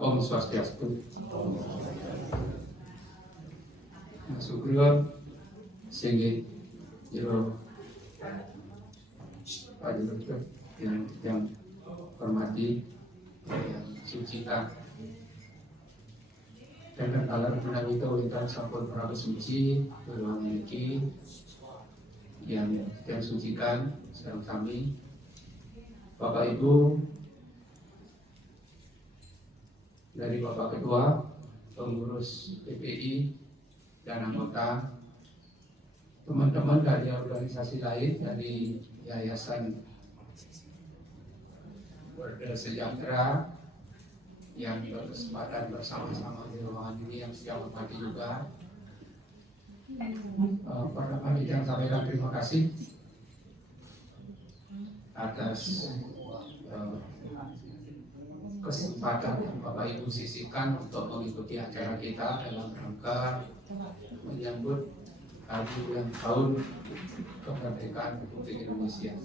Om Swastiastu. Masukun sehingga jero Pak Direktur yang hormati yang sucikan dan kalau menawi kita sampun prabu suci beruang memiliki yang sucikan sekarang kami Bapak Ibu dari Bapak Ketua, pengurus PPI dan anggota, teman-teman dari organisasi lain dari Yayasan Sejahtera yang berkesempatan bersama-sama di ruangan ini yang saya hormati juga. Pertama yang sampaikan terima kasih atas kesempatan yang Bapak Ibu sisihkan untuk mengikuti acara kita dalam rangka menyambut hari ulang tahun kemerdekaan Republik Indonesia.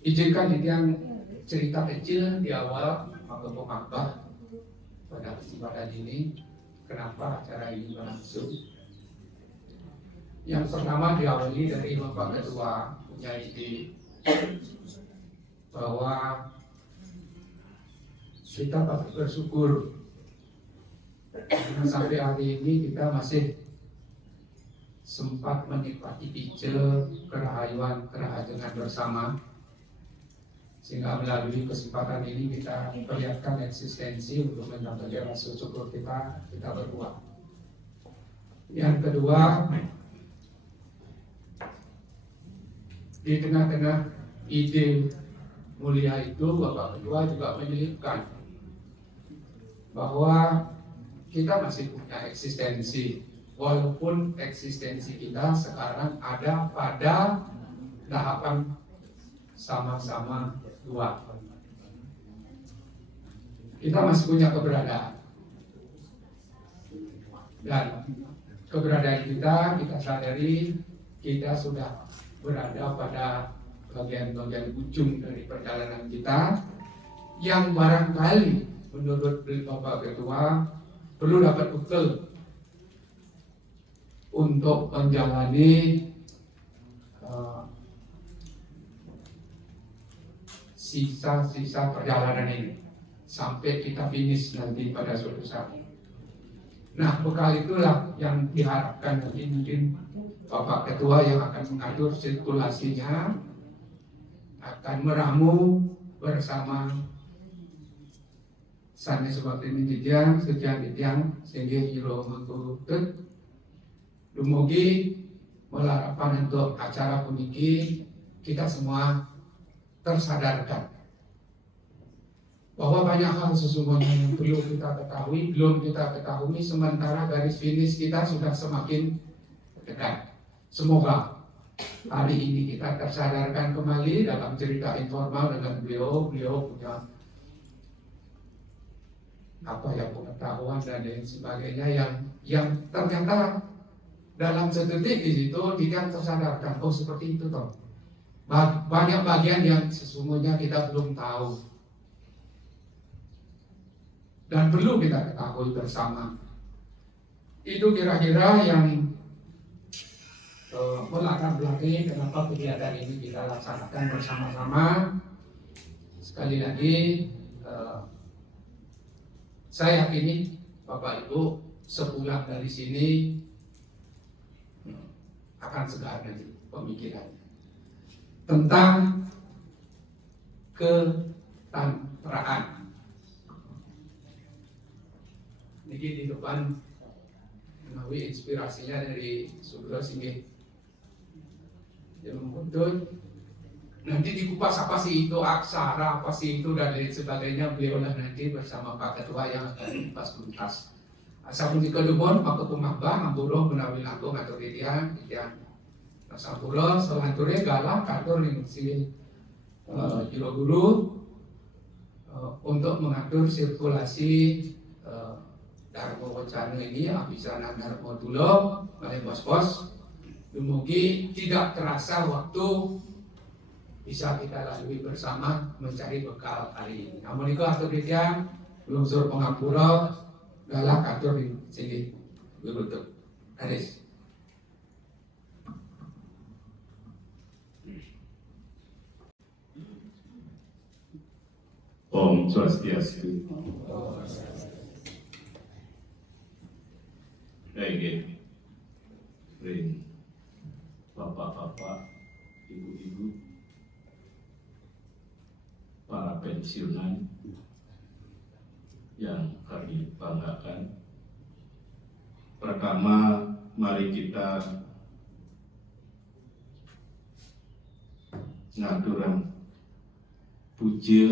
Izinkan yang cerita kecil di awal waktu pemakaman pada kesempatan ini, kenapa acara ini berlangsung. Yang pertama diawali dari Bapak Ketua punya ide bahwa kita patut bersyukur karena sampai hari ini kita masih sempat menikmati picel kerahayuan kerahajuan bersama, sehingga melalui kesempatan ini kita perlihatkan eksistensi untuk menyampaikan rasa syukur kita berbuat. Yang kedua, di tengah-tengah ide mulia itu Bapak Ketua juga menyelipkan bahwa kita masih punya eksistensi, walaupun eksistensi kita sekarang ada pada tahapan sama-sama dua. Kita masih punya keberadaan, dan keberadaan kita sadari kita sudah berada pada bagian-bagian ujung dari perjalanan kita yang barangkali menurut Bapak Ketua perlu dapat bekal untuk menjalani sisa-sisa perjalanan ini sampai kita finish nanti pada suatu saat. Nah, bekal itulah yang diharapkan nanti mungkin Bapak Ketua yang akan mengatur sirkulasinya akan meramu bersama sana seperti ini sejak sehingga hiro mengurut dumugi melarapan untuk acara puniki kita semua tersadarkan bahwa banyak hal sesungguhnya yang belum kita ketahui sementara garis finish kita sudah semakin dekat. Semoga hari ini kita tersadarkan kembali dalam cerita informal dengan beliau punya pengetahuan dan lain sebagainya yang ternyata dalam sedetik di situ tidak tersadarkan, oh seperti itu toh. Banyak bagian yang sesungguhnya kita belum tahu dan perlu kita ketahui bersama. Itu kira-kira yang melatar belakangi kenapa kegiatan ini kita laksanakan bersama-sama. Sekali lagi saya yakini Bapak Ibu sepulang dari sini akan segar nanti pemikiran tentang ketantraan. Ini di depan menawi inspirasinya dari Sugro Singgih yang membutuhkan nanti dikupas apa sih itu aksara, apa sih itu dan lain sebagainya. Beliau lah nanti bersama Pak Ketua yang akan dikupas tuntas. Asal di kedubon Pak Ketua Mabah Amburoh menawi langkung atau dia Sampuro selanturnya galak kantor yang si Jiro Guru untuk mengatur sirkulasi Darmo Wacana ini Abisana Darmo Dulo oleh bos-bos. Dumugi tidak terasa waktu bisa kita lalui bersama mencari bekal hari ini. Namun itu atur yang lungsur pengapura galak atur di sini berutuk Aris. Om Swastiastu. Baik, ring bapak-bapak, ibu-ibu, para pensiunan yang kami banggakan. Pertama, mari kita ngaturang puja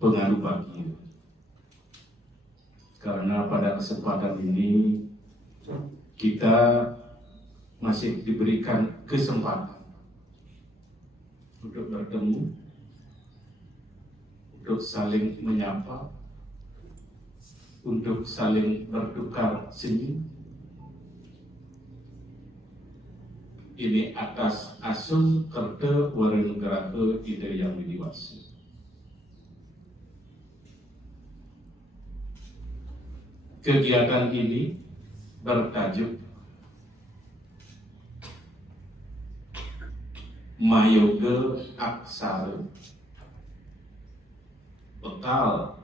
pengaruh bagi, karena pada kesempatan ini kita masih diberikan kesempatan untuk bertemu, untuk saling menyapa, untuk saling bertukar senyum. Ini atas asun kerta warenegaraha ide yang widiwasa. Kegiatan ini bertajuk Mayoga Aksara, bekal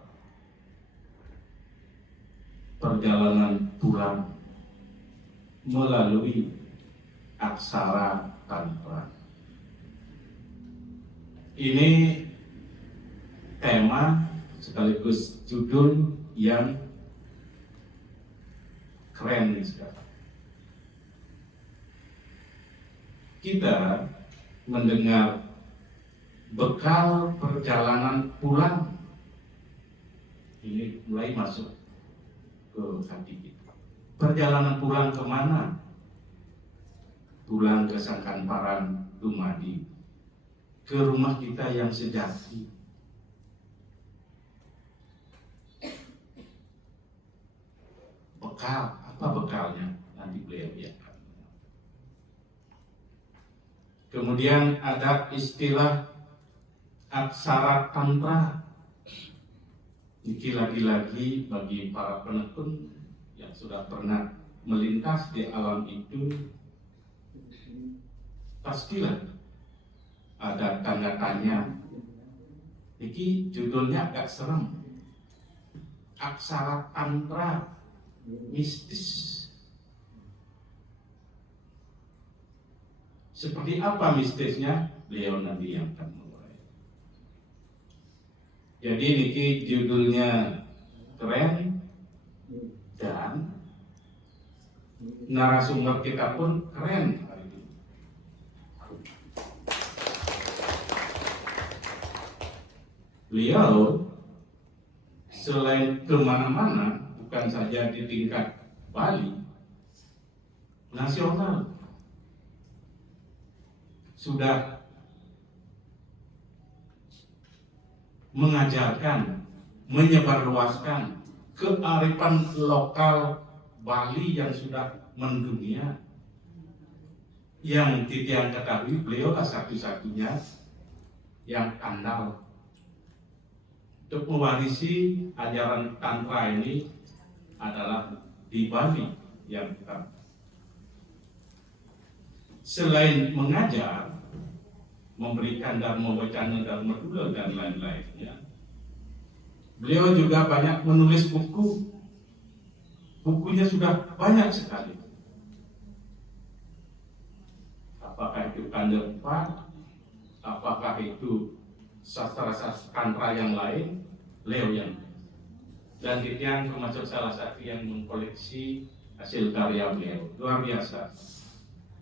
perjalanan pulang melalui aksara tantra. Ini tema sekaligus judul yang keren sekali. Kita mendengar bekal perjalanan pulang, ini mulai masuk ke hati kita. Perjalanan pulang kemana? Pulang ke Sangkanparan Dumadi, ke rumah kita yang sejati. Bekal, apa bekalnya? Nanti beliau lihat. Kemudian ada istilah aksara tantra. Ini lagi-lagi bagi para penekun yang sudah pernah melintas di alam itu, pastilah ada tanda tanya. Ini judulnya agak serem. Aksara tantra mistis. Seperti apa mistisnya? Beliau nanti yang akan mulai. Jadi niki judulnya keren dan narasumber kita pun keren hari ini. Beliau selain kemana-mana, bukan saja di tingkat Bali, nasional, sudah mengajarkan, menyebarluaskan kearifan lokal Bali yang sudah mendunia. Yang Titian ketahui, beliau satu-satunya yang andal untuk mewarisi ajaran tantra ini adalah di Bali yang kita. Selain mengajar, memberikan dharma wacana, dharma dula dan lain-lainnya, beliau juga banyak menulis buku. Bukunya sudah banyak sekali. Apakah itu Kanda 4, apakah itu sastra-sastra tantra yang lain, beliau yang. Dan Titian termasuk salah satu yang mengkoleksi hasil karya beliau. Luar biasa.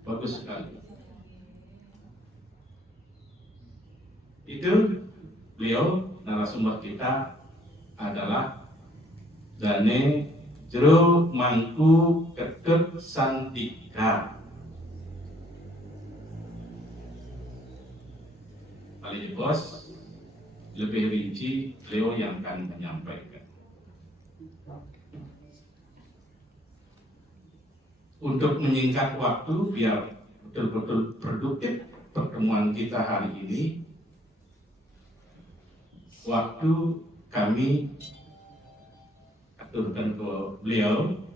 Bagus sekali. Itu beliau, narasumber kita adalah Dane Jero Mangku Ketut Santika. Kali bos, lebih rinci beliau yang akan menyampaikan. Untuk menyingkat waktu biar betul-betul produktif pertemuan kita hari ini, waktu kami aturkan ke beliau,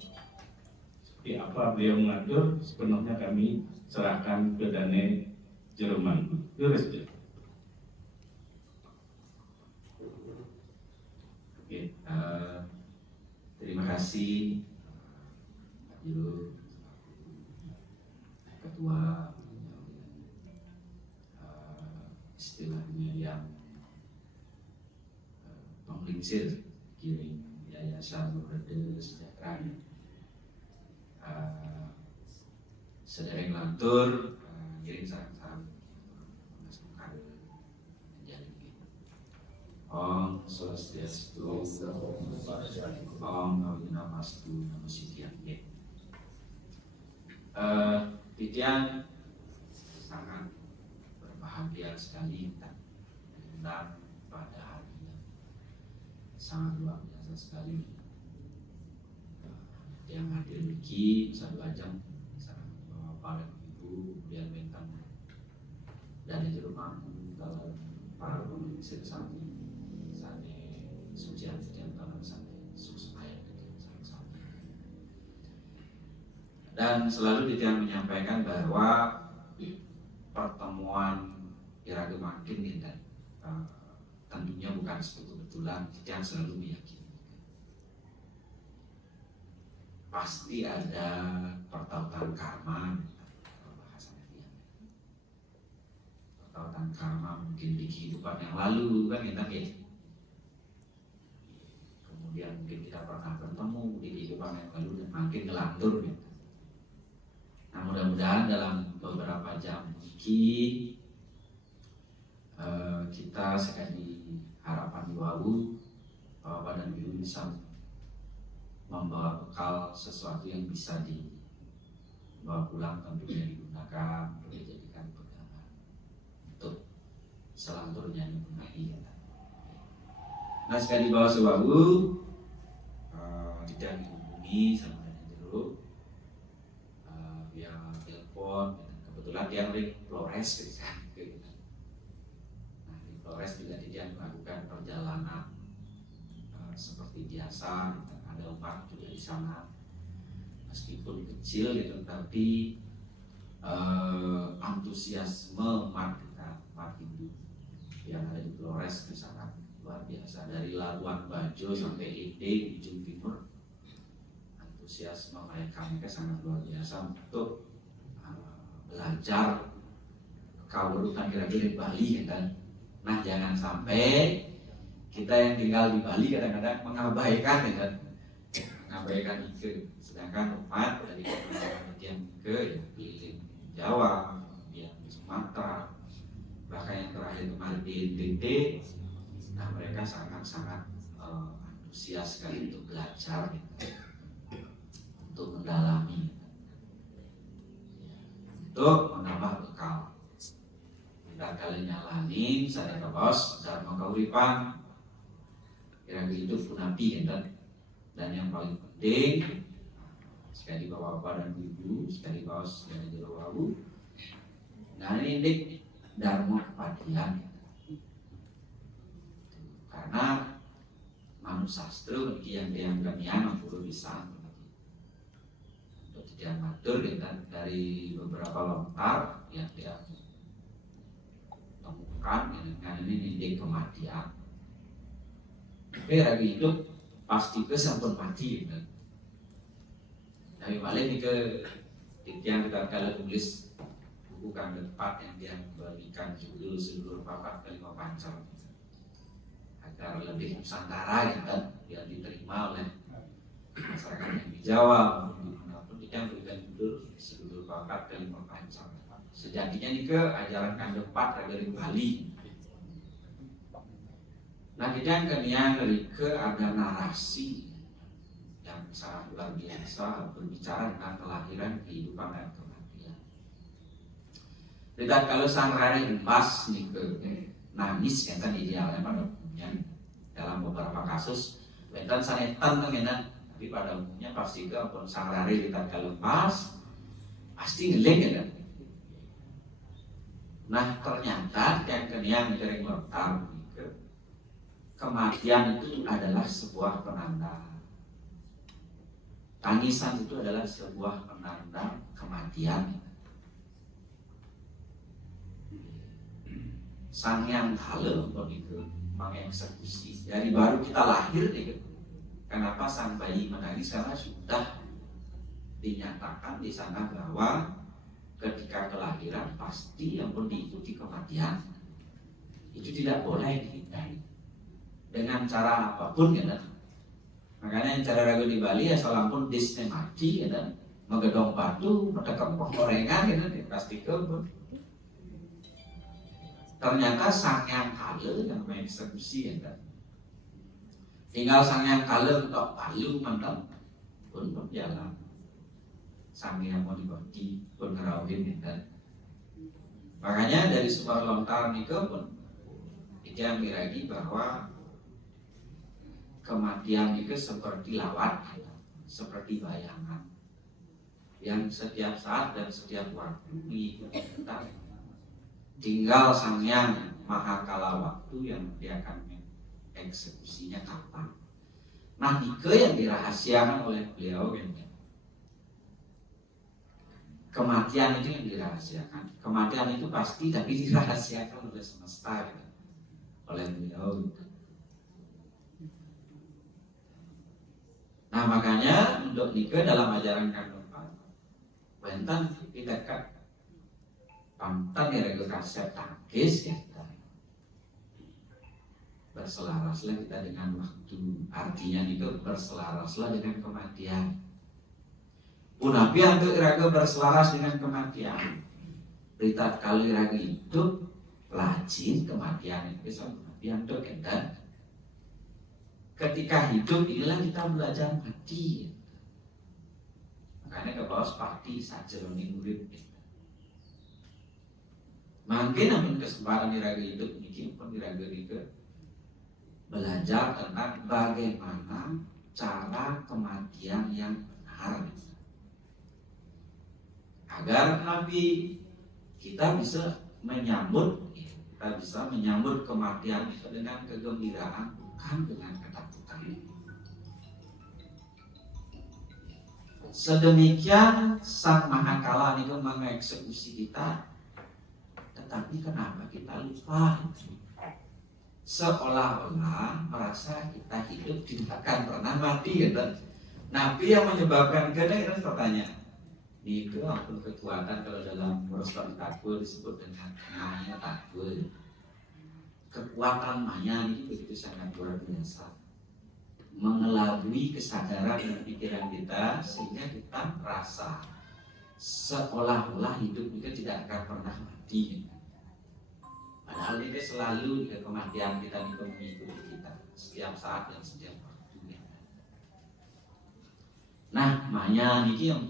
seperti apa beliau mengatur, sepenuhnya kami serahkan ke Dane Jerman. Oke, terima kasih Pak Juru, Ketua, istilahnya yang penglingsir kirim Yayasan Nurade Sejahtera. Sedereng lantur kirim saran-saran Om Swastiastu, Om Namastu, Namo Siddhiyam. Titian sangat berbahagia sekali diundang pada hari yang sangat luar biasa sekali. Yang hadir Niki 1 jam sareng Bapak dan Ibu kemudian bentang dan di rumah kalau para pengisi sami sucian tangan sampai sukses ayat dan selalu Titian menyampaikan bahwa pertemuan Iraga makin dan tentunya bukan kebetulan. Titian selalu meyakini pasti ada pertautan karma, pertautan karma mungkin di kehidupan yang lalu kan kita ya. Kemudian mungkin kita pernah bertemu di kehidupan yang lalu dan makin ngelantur gitu. Nah mudah-mudahan dalam beberapa jam ini kita sekali harapan wau bahwa Badan Ibu bisa membawa bekal sesuatu yang bisa dibawa pulang, tentunya digunakan untuk dijadikan pegangan untuk selanturnya mengenai. Nah sekali bawa sewawu tidak dihubungi sama dengan jeruk via telepon. Kebetulan dia di Flores kan. Nah di Flores juga dia melakukan perjalanan seperti biasa. Ada umat juga di sana meskipun kecil gitu, tapi antusiasme umat kita, umat Hindu yang ada di Flores itu sangat luar biasa. Dari Labuan Bajo sampai Ede di ujung timur, antusiasme mereka sangat luar biasa untuk belajar kawrutan kira-kira di Bali kan. Nah jangan sampai kita yang tinggal di Bali kadang-kadang mengabaikan kan, mengabaikan itu. Sedangkan umat dari bagian ke ya keliling Jawa, kemudian Sumatera, bahkan yang terakhir kemarin di NTT. Nah mereka sangat-sangat antusias sekali untuk belajar gitu, untuk mendalami, untuk menambah bekal. Kita kali nyalani saya ke bos Dharma Kauripan kira-kira itu punapi dan yang paling penting sekali bapak dan ibu, sekali bos dan jerowawu. Nah ini dik Dharma kepadian. Karena manusastra yang dianggapnya perlu bisa untuk tidak matur dari beberapa lontar yang dia temukan dengan ini ide kematian. Tapi lagi itu pasti kesampun mati kan. Tapi balik ke yang kita kalau tulis buku kan tempat yang dia memberikan judul seluruh papat kelima pancal agar lebih nusantara ya kan, biar diterima oleh masyarakat yang di Jawa maupun dimanapun. Dia berikan judul seluruh papat kelima pancal. Sejatinya ini ke ajaran kandepat dari Bali. Nah kita yang ke ada narasi yang sangat luar biasa berbicara tentang kelahiran, kehidupan dan kematian. Dan kalau sang rari pas nih ke nangis kan idealnya pada umumnya dalam beberapa kasus bentan sanetan tengenan, tapi pada umumnya pasti ke apun sang rari kita kalau pas pasti ngeleng ya kan. Nah ternyata yang kenian sering bertaruh ke kematian itu adalah sebuah penanda. Tangisan itu adalah sebuah penanda kematian. Sang yang kala pun itu mengeksekusi. Dari baru kita lahir gitu. Kenapa sang bayi menangis? Karena sudah dinyatakan di sana bahwa ketika kelahiran pasti yang pun diikuti kematian. Itu tidak boleh dihindari dengan cara apapun ya. Makanya yang cara ragu di Bali ya selampun disne mati ya, megedong batu, mendekat penggorengan ya, pasti kebun. Ternyata sang yang kala yang mengeksekusi ya. Tinggal sang yang kala untuk palu mentang pun berjalan. Sang yang mau dibagi pun ngerawin ya. Makanya dari sumber lontar nikah pun dia miragi bahwa kematian itu seperti lawat, seperti bayangan yang setiap saat dan setiap waktu mengikuti kita. Tinggal sang yang maha kala waktu yang dia akan eksekusinya kapan. Nah, itu yang dirahasiakan oleh beliau kan. Kematian itu yang dirahasiakan. Kematian itu pasti tapi dirahasiakan oleh semesta kan. Oleh beliau. Nah, makanya untuk nikah dalam ajaran Kandopan Bentan kita kan pantan ya rego kasep tangkis ya. Berselaraslah kita dengan waktu. Artinya itu berselaraslah dengan kematian. Punapi untuk iraga berselaras dengan kematian. Berita kalau iraga hidup lajin kematian itu sama kematian itu kan. Ketika hidup inilah kita belajar mati. Makanya ke bawah seperti sajeroni murid. Mungkin namun kesempatan iraga hidup mungkin pun iraga itu belajar tentang bagaimana cara kematian yang benar. Agar nanti kita bisa menyambut kematian itu dengan kegembiraan, bukan dengan ketakutan. Sedemikian Sang Mahakala itu mengeksekusi kita, tetapi kenapa kita lupa? Seolah-olah merasa kita hidup tidak akan pernah mati gitu. Nabi yang menyebabkan itu pertanyaan. Itu ampun kekuatan kalau dalam Rasul Takbir disebut dengan maya takbir. Kekuatan maya ini begitu sangat luar biasa, mengelabui kesadaran dan pikiran kita sehingga kita merasa seolah-olah hidup itu tidak akan pernah mati. Padahal itu selalu kematian kita itu mengikuti kita setiap saat dan setiap waktu. Nah, maya ini yang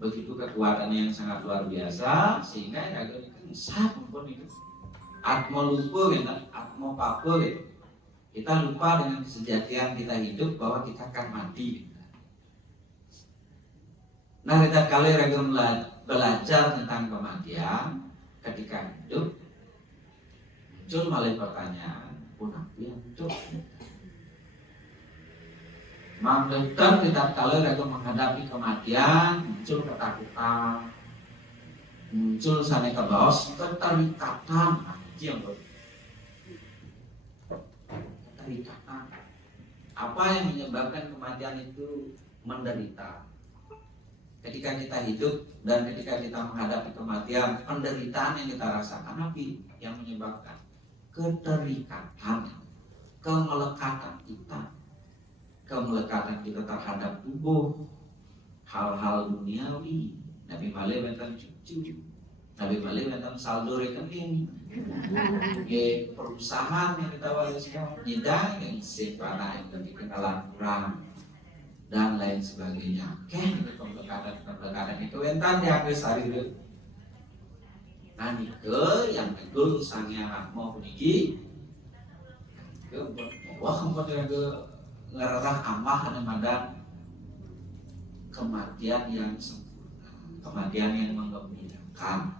begitu kekuatannya yang sangat luar biasa sehingga agak sah pun itu atmo lupa gitu, atmo papa gitu. Kita lupa dengan kesejatian kita hidup bahwa kita akan mati gitu. Nah, kita kalau belajar tentang kematian ketika hidup muncul malah pertanyaan punapi yang hidup. Mangdetan kita kalau menghadapi kematian muncul ketakutan, muncul sana ke bawah keterikatan, keterikatan. Apa yang menyebabkan kematian itu menderita? Ketika kita hidup dan ketika kita menghadapi kematian, penderitaan yang kita rasakan apa yang menyebabkan? Keterikatan, kemelekatan kita. Kemelekatan kita terhadap tubuh, hal-hal duniawi. Nabi Malih bentang cucu, Nabi Malih bentang saldo rekening, perusahaan yang kita wariskan, nyidang yang sepana yang kenalan kurang dan lain sebagainya. Kemelekatan itu bentan diambil sehari itu. Nah itu yang betul sangnya mau puniki, wah kemudian ngerah amah daripada kematian yang sempurna, kematian yang menggembirakan.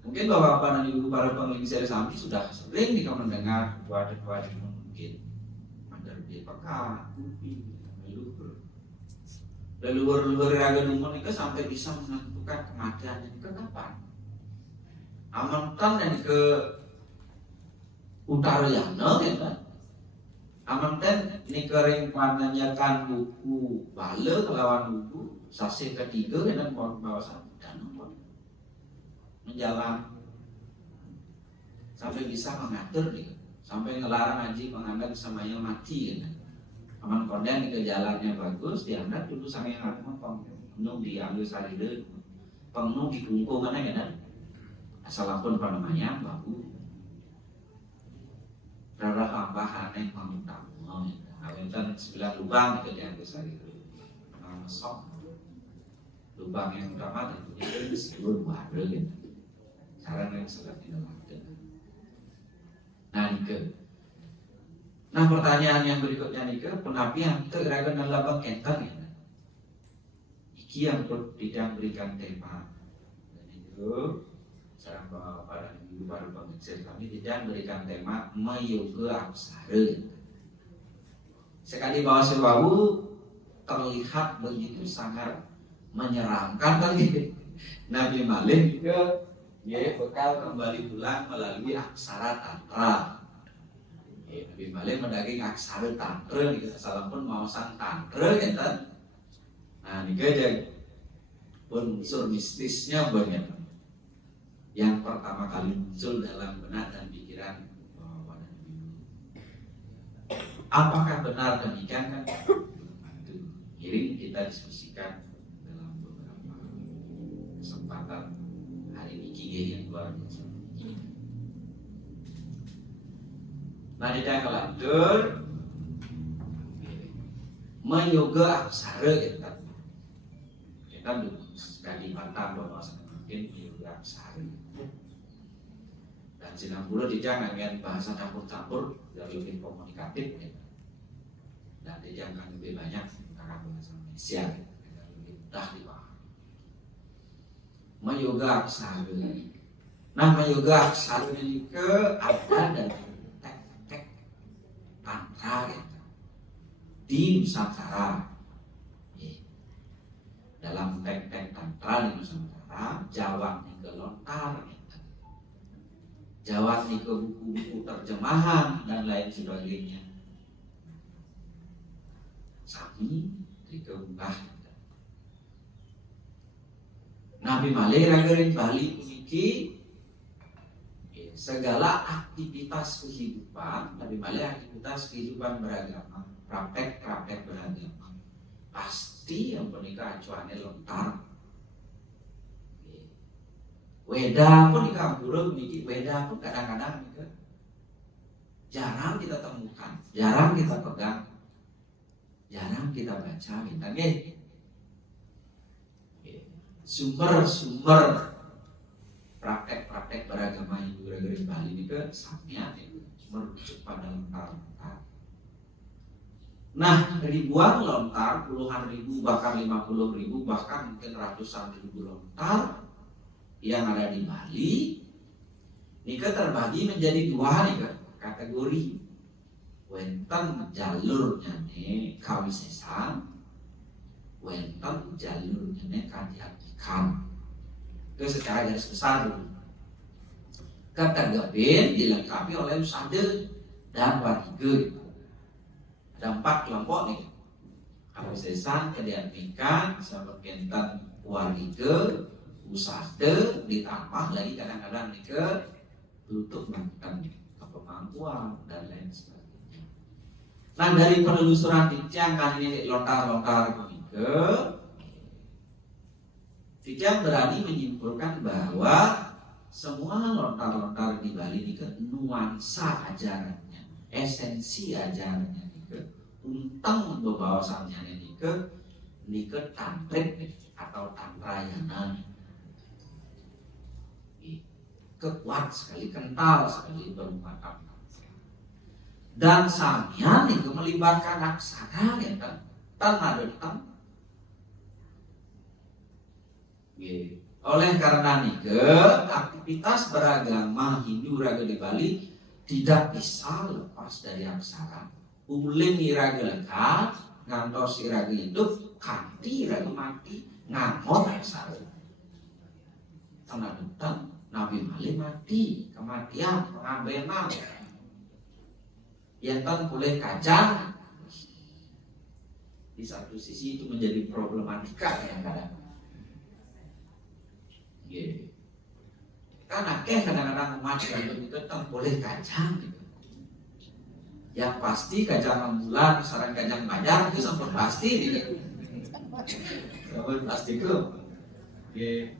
Mungkin bapak-bapak dan ibu para pengelingser sami sudah sering nih mendengar doa-doa mungkin ada di peka, kupi, leluhur raga dumun itu sampai bisa menentukan kematian itu kapan. Amantan dan ke utara yana ya kan. Amantan ini kering pananyakan buku bala kelawan buku sasi ketiga dan pohon bawah dan menjalan sampai bisa mengatur nih, sampai ngelarang haji menganggap semuanya mati kan. Aman konden ke jalannya bagus, diangkat dulu sang yang ada penuh diambil salide, penuh dikungkung mana kan? Asalampun apa namanya bahu, rara tambahan yang mengutama, awentan 9 lubang itu diambil salide, mesok lubang yang utama tentunya itu seluruh baru gitu. Cara yang sangat tidak ada. Nah pertanyaan yang berikutnya nih ke penapian teragan dalam kentang ya. Iki yang tidak berikan tema dan itu sarang bapak dan ibu para pengecer kami tidak berikan tema mayoga aksara. Sekali bawa sewawu terlihat begitu sangat menyeramkan lagi. Nabi Malik juga dia bekal kembali pulang melalui aksara tantra. Nabi Malik mendaging aksara tantra nih salam pun mau sang tantra kan. Nah ini aja pun unsur mistisnya banyak. Yang pertama kali muncul dalam benak dan pikiran bahwa apakah benar demikian kan? Ini kita diskusikan dalam beberapa kesempatan hari ini yang luar biasa. Nah di dalam kelanjur meyoga aksara kita sekali mantap bahwa mungkin meyoga aksara dan sinambula dijang dengan bahasa campur-campur yang lebih komunikatif dan dijang lebih banyak menggunakan bahasa Indonesia yang lebih mudah dipahami. Meyoga aksara. Nah meyoga aksara ini ke ada dan tantra di Nusantara. Dalam tek-tek tantra di Nusantara, Jawa ini ke lontar, Jawa ini ke buku-buku terjemahan dan lain sebagainya. Sami di keunggah. Nabi Malik ragarin Bali memiliki segala aktivitas kehidupan, Nabi Malik aktivitas kehidupan beragama, praktek-praktek beragama, pasti yang menikah acuannya lontar. Weda pun di kampung memiliki weda pun kadang-kadang jarang kita temukan, jarang kita pegang, jarang kita baca, bintang sumber-sumber praktek-praktek beragama Hindu Ragarin Bali ini ke samia merujuk pada lontar-lontar. Nah ribuan lontar, puluhan ribu bahkan 50.000 bahkan mungkin ratusan ribu lontar yang ada di Bali ini ke terbagi menjadi dua nih ke kategori. Wenten jalurnya nih kawisesan, wenten jalurnya nih kadiakikan. Itu secara garis besar dulu. Ketanggapin dilengkapi oleh usade dan warga. Ada 4 kelompok nih. Kawisesan, kadiakikan, sama kentan warga, usade, ditambah lagi kadang-kadang nih ke untuk melakukan kemampuan dan lain sebagainya. Nah dari penelusuran Ticang kali ini lontar-lontar ke Ticang berani menyimpulkan bahwa semua lontar-lontar di Bali ini ke nuansa ajarannya, esensi ajarannya ini ke untang bahwasannya ini ke tantrik atau tantrayana kekuat sekali, kental sekali bermuatan. Dan samia nih melibatkan aksara ya kan, tanah detam. Oleh karena nike aktivitas beragama Hindu raga di Bali tidak bisa lepas dari aksara. Ulin iraga lekat, ngantos iraga hidup, kanti iraga mati, ngamot aksara. Tenan Nabi Malik mati, kematian, pengambenan. Yang kan boleh kacang. Di satu sisi itu menjadi problematika yang kadang. Yeah. Karena kadang-kadang umat itu kan boleh kacang gitu. Yang pasti kacang bulan, saran kacang bajar itu sampun pasti gitu. Sampun pasti itu. Yeah.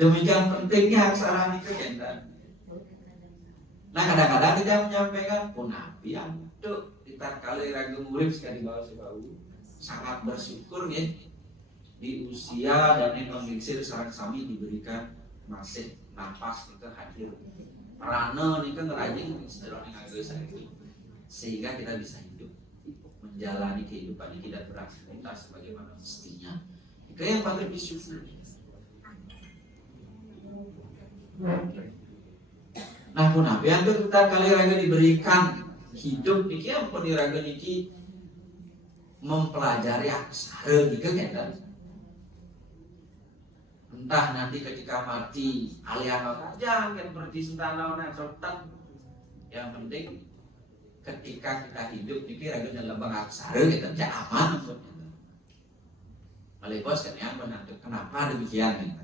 Demikian pentingnya aksara itu kan. Nah kadang-kadang kita menyampaikan Nabi untuk kita kali ragu murid sekali bawah sebau sangat bersyukur ya di usia dan yang menginsir sarang sami diberikan masih nafas itu hadir merana nih kan ngerajin setelah ngagesa itu sehingga kita bisa hidup menjalani kehidupan yang tidak beraktivitas sebagaimana mestinya. Itu yang patut disyukuri. Nah pun apa yang kita kali raga diberikan hidup niki ampun diraga niki mempelajari aksara niki kan. Entah nanti ketika mati alian aja kan berarti sentana serta yang penting ketika kita hidup niki raga dalam aksara kita cak aman pun. Malih bos kan yang benar kenapa demikian gitu.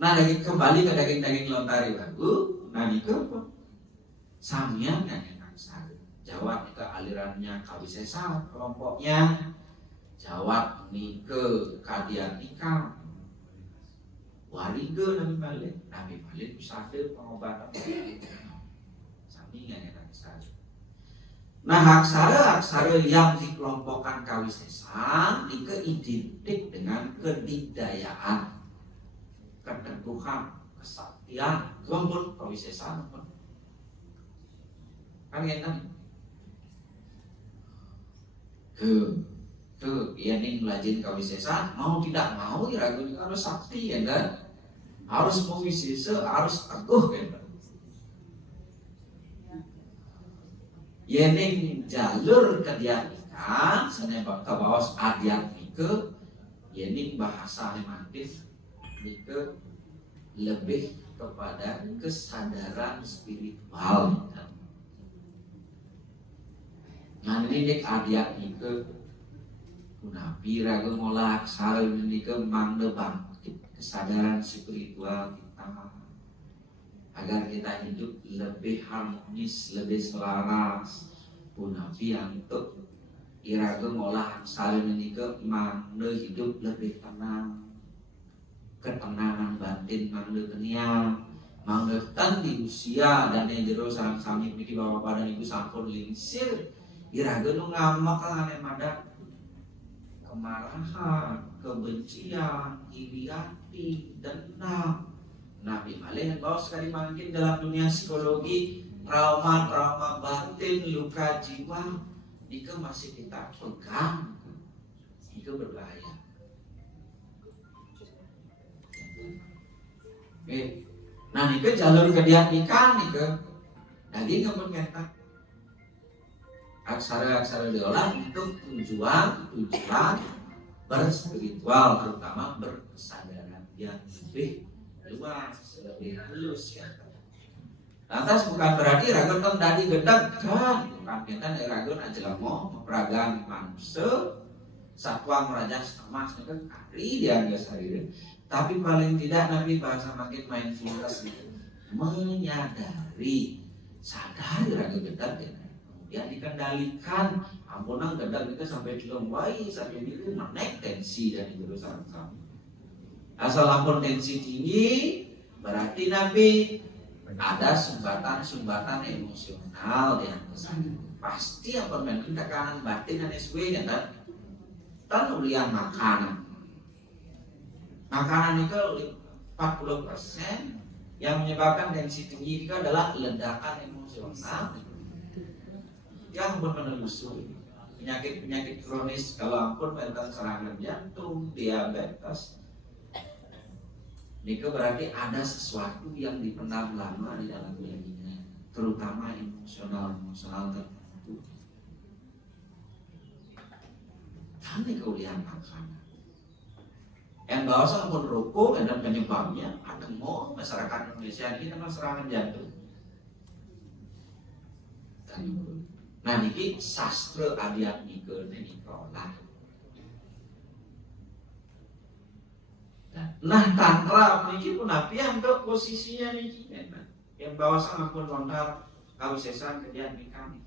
Nah lagi kembali ke daging-daging lontari baru. Nah itu apa? Samian yang aksara. Jawab ke alirannya Kawisesa kelompoknya. Jawab nih ke kadian nikah. Wariga Nabi Malik usada pengobatan. Samian yang aksara. Nah aksara yang dikelompokkan Kawisesa itu identik dengan kedikdayaan, keteguhan, kesaktian, kelompok Kawisesa kan enak. Yang melajin Kawisesa mau tidak mau diragu harus sakti ya kan, harus Kawisesa, harus teguh kan. Yening jalur kedianikan senebak ke bawah adian nike yening bahasa nematif nike lebih kepada kesadaran spiritual. Nah ini dek adiak nike Nabi raga ngolah aksara nike mangde bangkit kesadaran spiritual kita agar kita hidup lebih harmonis, lebih selaras. Nabi untuk iraga ngolah aksara nike mangde hidup lebih tenang. Ketenangan batin mangde keniang mangde tan di usia dan yang jero sareng sami miki bawa badan ibu sampun lingsir iraga nu ngamak ane madak kemarahan, kebencian, iri hati, dendam. Nabi Malik bawa sekali mungkin dalam dunia psikologi trauma batin, luka jiwa itu masih kita pegang, itu berbahaya. Oke. Nah nike jalur kedianikan nike daging kapan kata aksara-aksara diolah untuk tujuan berspiritual terutama berkesadaran yang lebih luas, lebih halus ya. Lantas bukan berarti ragon kan tadi gedeg kan, bukan kita ragon aja mau memperagang manusia satwa meraja setengah kan kari dia nggak sahir. Tapi paling tidak Nabi bahasa makin mindfulness itu menyadari, sadar raga gedeg ya, kemudian dikendalikan. Ampunan gedeg itu sampai bilang wai sampai itu menaik tensi dari berusaha kami. Asal ampun tensi tinggi berarti Nabi ada sumbatan emosional yang besar. Pasti apa mungkin tekanan batin dan SW kan? Tan ulian makanan itu 40% yang menyebabkan tensi tinggi itu adalah ledakan emosional yang menelusuri. penyakit kronis, kalau ampun tentang serangan jantung, diabetes, ini berarti ada sesuatu yang dipendam lama di dalam dirinya, terutama emosional tertentu. Ini keulian makanan. Yang bahasa pun rokok dan penyebabnya ada mau masyarakat Indonesia ini memang serangan jantung. Nah ini sastra adiatmikeun ini dikelola. Nah tantra ini pun apian untuk posisinya ini. Yang bahasa pun lontar kawisesan kediatmikan.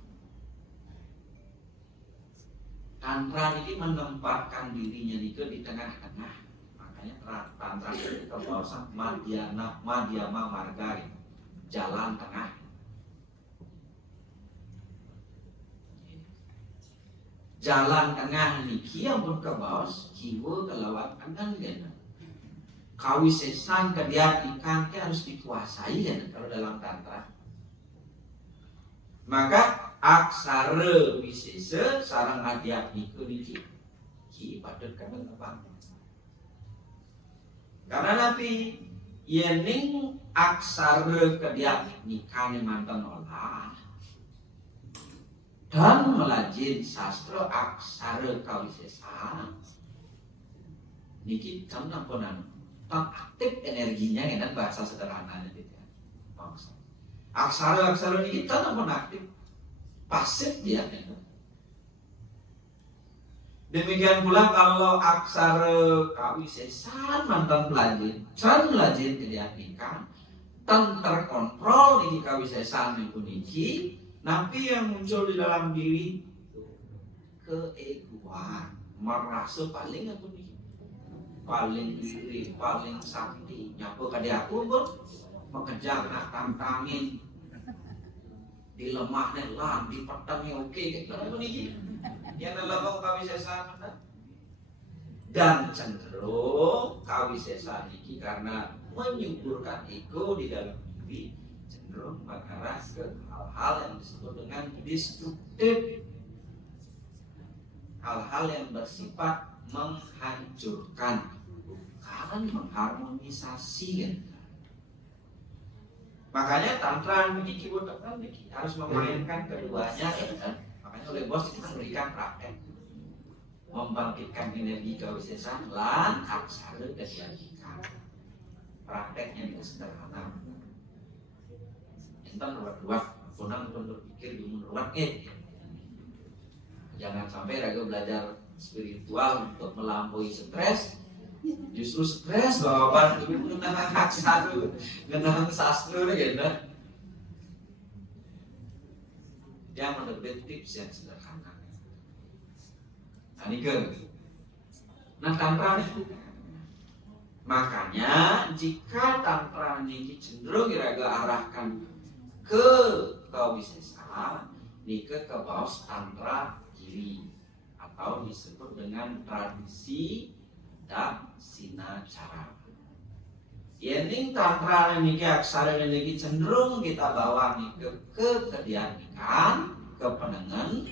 Tantra ini menempatkan dirinya itu di tengah-tengah. Makanya tantra itu bahasa madhyama marga, jalan tengah. Jalan tengah niki ampun kebaos kieu kelawat agan gana. Kawisesan kediatikan harus dikuasai ya kalau dalam tantra. Maka aksara wisesa sareng adiatmika niki ki patut kabentepan. Karena nanti yening aksara kediatmikan mantan olah dan melajin sastra aksara kawisesa niki tanam ponan tak aktif energinya kan bahasa sederhananya gitu ya. Aksara niki tanam aktif pasif dia kan. Demikian pula kalau aksara kawisesan mantan pelajin kediatmikan tan terkontrol niki kawisesan niku niki. Napi yang muncul di dalam diri keegoan, merasa paling aku nih, paling diri, paling sakti. Nyapa kadi aku pun mengejar nak tantangin, dilemahnya lah, dipetangnya oke, gitu aku nih. Yang dalam kawisesan dan cenderung kawisesan ini karena menyuburkan ego di dalam diri. Mengarah ke hal-hal yang disebut dengan destruktif, hal-hal yang bersifat menghancurkan, bukan mengharmonisasi kan? Makanya tantra ini harus memainkan keduanya kan? Makanya oleh bos kita berikan praktek membangkitkan energi kawisesan lan aksara kediatmikan. Prakteknya itu sederhana. Kita ruat-ruat, punang pun berpikir di ruat jangan sampai raga belajar spiritual untuk melampaui stres. Justru stres bawa itu mengenang aksara, mengenang sastra gitu. Dia menerbit tips yang sederhana. Nah tantra itu. Makanya jika tantra ini cenderung raga arahkan ke kawisesa, nika ke baus tantra kiri atau disebut dengan tradisi daksinacara. Yening tantra niki aksara niki cenderung kita bawa nika ke kediatmikan, ke penengen,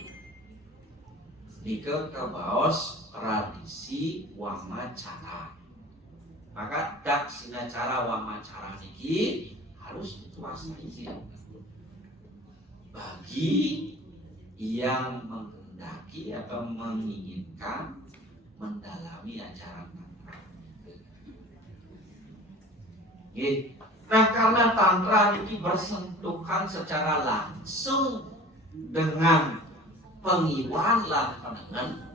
nika ke baus tradisi wamacara. Maka daksinacara wamacara niki harus dikuasai bagi yang menghendaki atau menginginkan mendalami ajaran tantra. Nah karena tantra ini bersentuhan secara langsung dengan pengiwan lan penengen,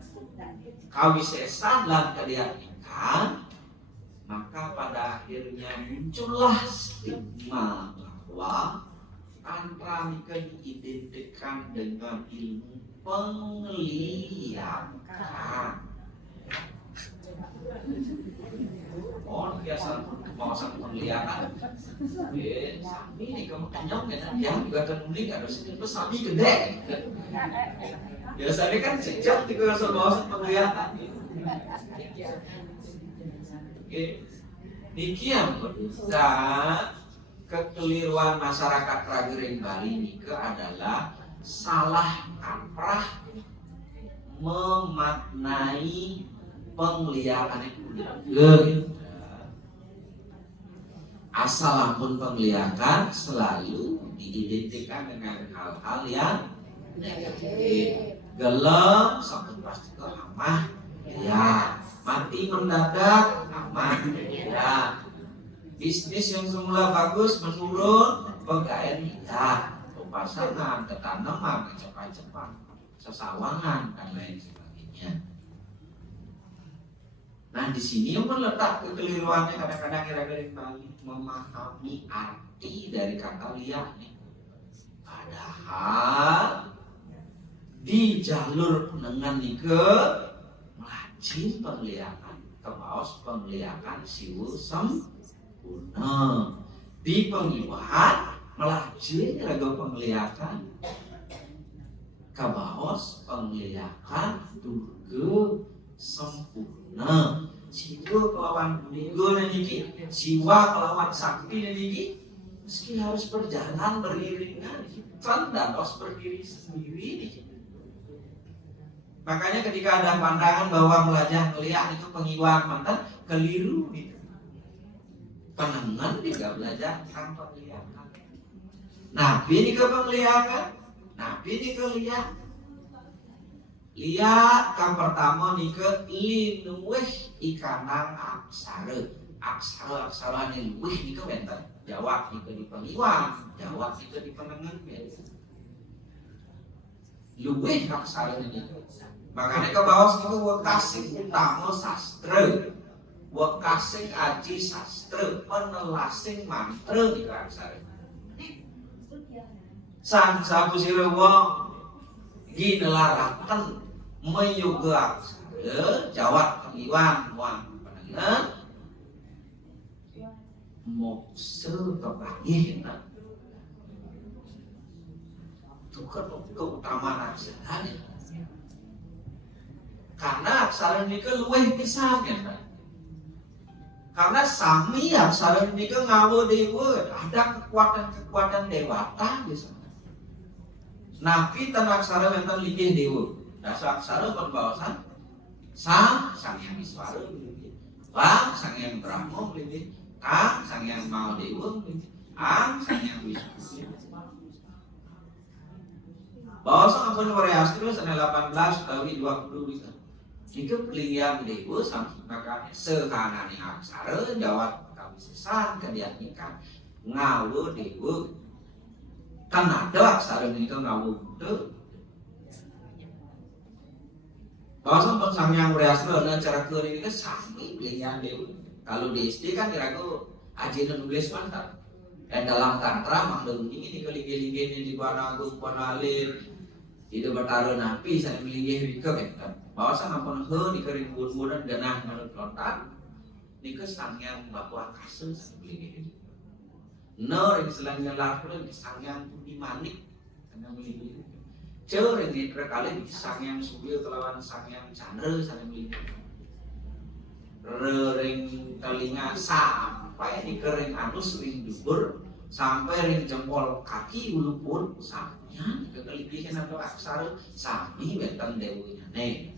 kawisesan lan kediatmikan, maka pada akhirnya muncullah stigma bahwa tantra nika diidentikan dengan ilmu penglihatan. Oh, biasa mawasan penglihatan. Sami nih kamu kenyang ya, yang juga tenuli ada sini terus sami gede. Biasanya kan sejak tiga mawasan penglihatan. Niki yang dan kekeliruan masyarakat Ragering Bali nike adalah salah kaprah memaknai pengliharan itu. Asal ampun pengliharan selalu diidentikan dengan hal-hal yang negatif. Gelap sampai pasti ke amah, ya. Mati mendadak, amah, ya. Bisnis yang semula bagus menurun, pegawai ya. Pasangan, ketanaman, cepat-cepat, sesawangan dan lain sebagainya. Nah di sini yang letak kekeliruannya kadang-kadang kira-kira balik memahami arti dari kata liak nih. Padahal di jalur penengan nike melajim penglihakan kebaos penglihakan siwu sempurna di pengiwahan melajim raga penglihatan kabaos penglihatan durga sempurna. Siwa kelawan minggu niki, siwa kelawan sakti niki, meski harus berjalan beriringan, kan dados berdiri sendiri niki. Makanya ketika ada pandangan bahwa melajah melihat itu pengiwaan mantan keliru gitu. Penengan juga belajar tanpa kelihatan. Nabi ini ke penglihatan, Nabi ini ke lihat. Lihat yang pertama nih ke linuwih ikanang aksara ini luwih nih ke benten. Jawab nih ke di pengiwan, jawab nih ke di penengan. Luwih aksara ini. Makanya ke bawah itu wekasing utama sastra, wekasing aji sastra, penelasing mantra di aksara. Sang sabu sira wong ginelaraken mayuga jawab pengiwan wang panengan moksa kepanggih tukar keutamaan aksara karena aksara ini luwih pisan ya. Karena sami aksara ini ngawo dewa ada kekuatan dewata di sana. Nabi tan aksara wonten linggih dewa. Dasar aksara pembawasan sang yang Iswara linggih. Wang sang yang Brahma linggih. Kang sang yang Mahadewa linggih. Ang sang yang Wisnu. Bawasan ampun variasi sana 18 utawi 20 bisa. Jika pelinggian dewa sampai makanya sekanane aksara jawab kawisesan kediakikan ngawo dewa. Kan ada aksara ini kan ngawu itu. Bahasa sang yang berasal dengan cara kering ini kan sami pilihan dewa. Kalau di SD kan kira-kira ajaran nulis mantap. Dan dalam tantra mangdung ini dikelinggih-linggih di Buana Agung, Buana Alim, tidak bertaruh napi saya melinggih rika kan. Bahasa ngampun he dikering bun-bunan ganah menurut lontar. Nika sang yang bakwa kasus saya melinggih. No yang selainnya lakul sang yang budi manik karena melindungi. Ceur yang terkali sang yang subil kelawan sang yang candra sang yang melindungi. Ring telinga sampai di kering anus ring dubur sampai ring jempol kaki ulu pun samnya kekelibihan atau aksara sami bentang dewanya nih.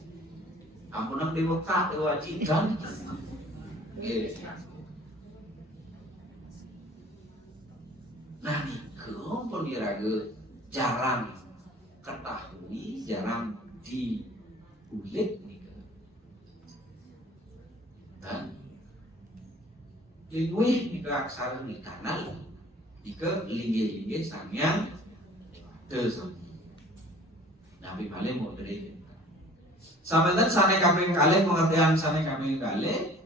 Ampunang dewa kak dewa jidan. Nah nih, kalau diraga jarang ketahui, jarang diulik nih. Dan linguih nih ke aksara nih kanal, jika linggih-linggih sangyang tersebut. Nabi paling mau dari sampai dan sana kami kali pengertian sana kami kali.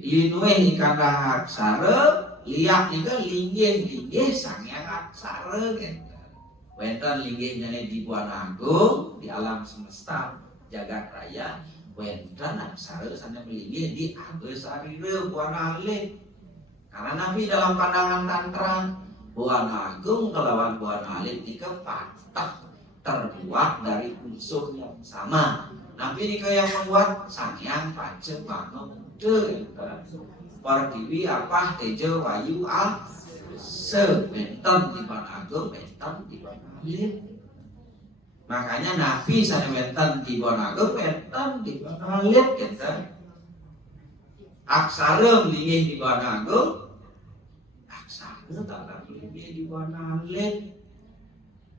Linguih karena aksara liak nika linggih sangyang aksara gitu. Wenten linggih nyane di Buana Agung di alam semesta jagat raya. Wenten aksara sana melinggih di Abesarira Buana Alim. Karena Nabi dalam pandangan tantra Buana Agung kelawan Buana Alim nika patah terbuat dari unsur yang sama. Nabi nika yang membuat sangyang pancebango muda. Pertiwi apa tejo wayu se benten di Buana Agung benten di Buana Alim. Makanya Nabi saya wenten di Bonago, wenten di Bonalit kita. Aksara linggih di Bonago, aksara tak linggih di Bonalit.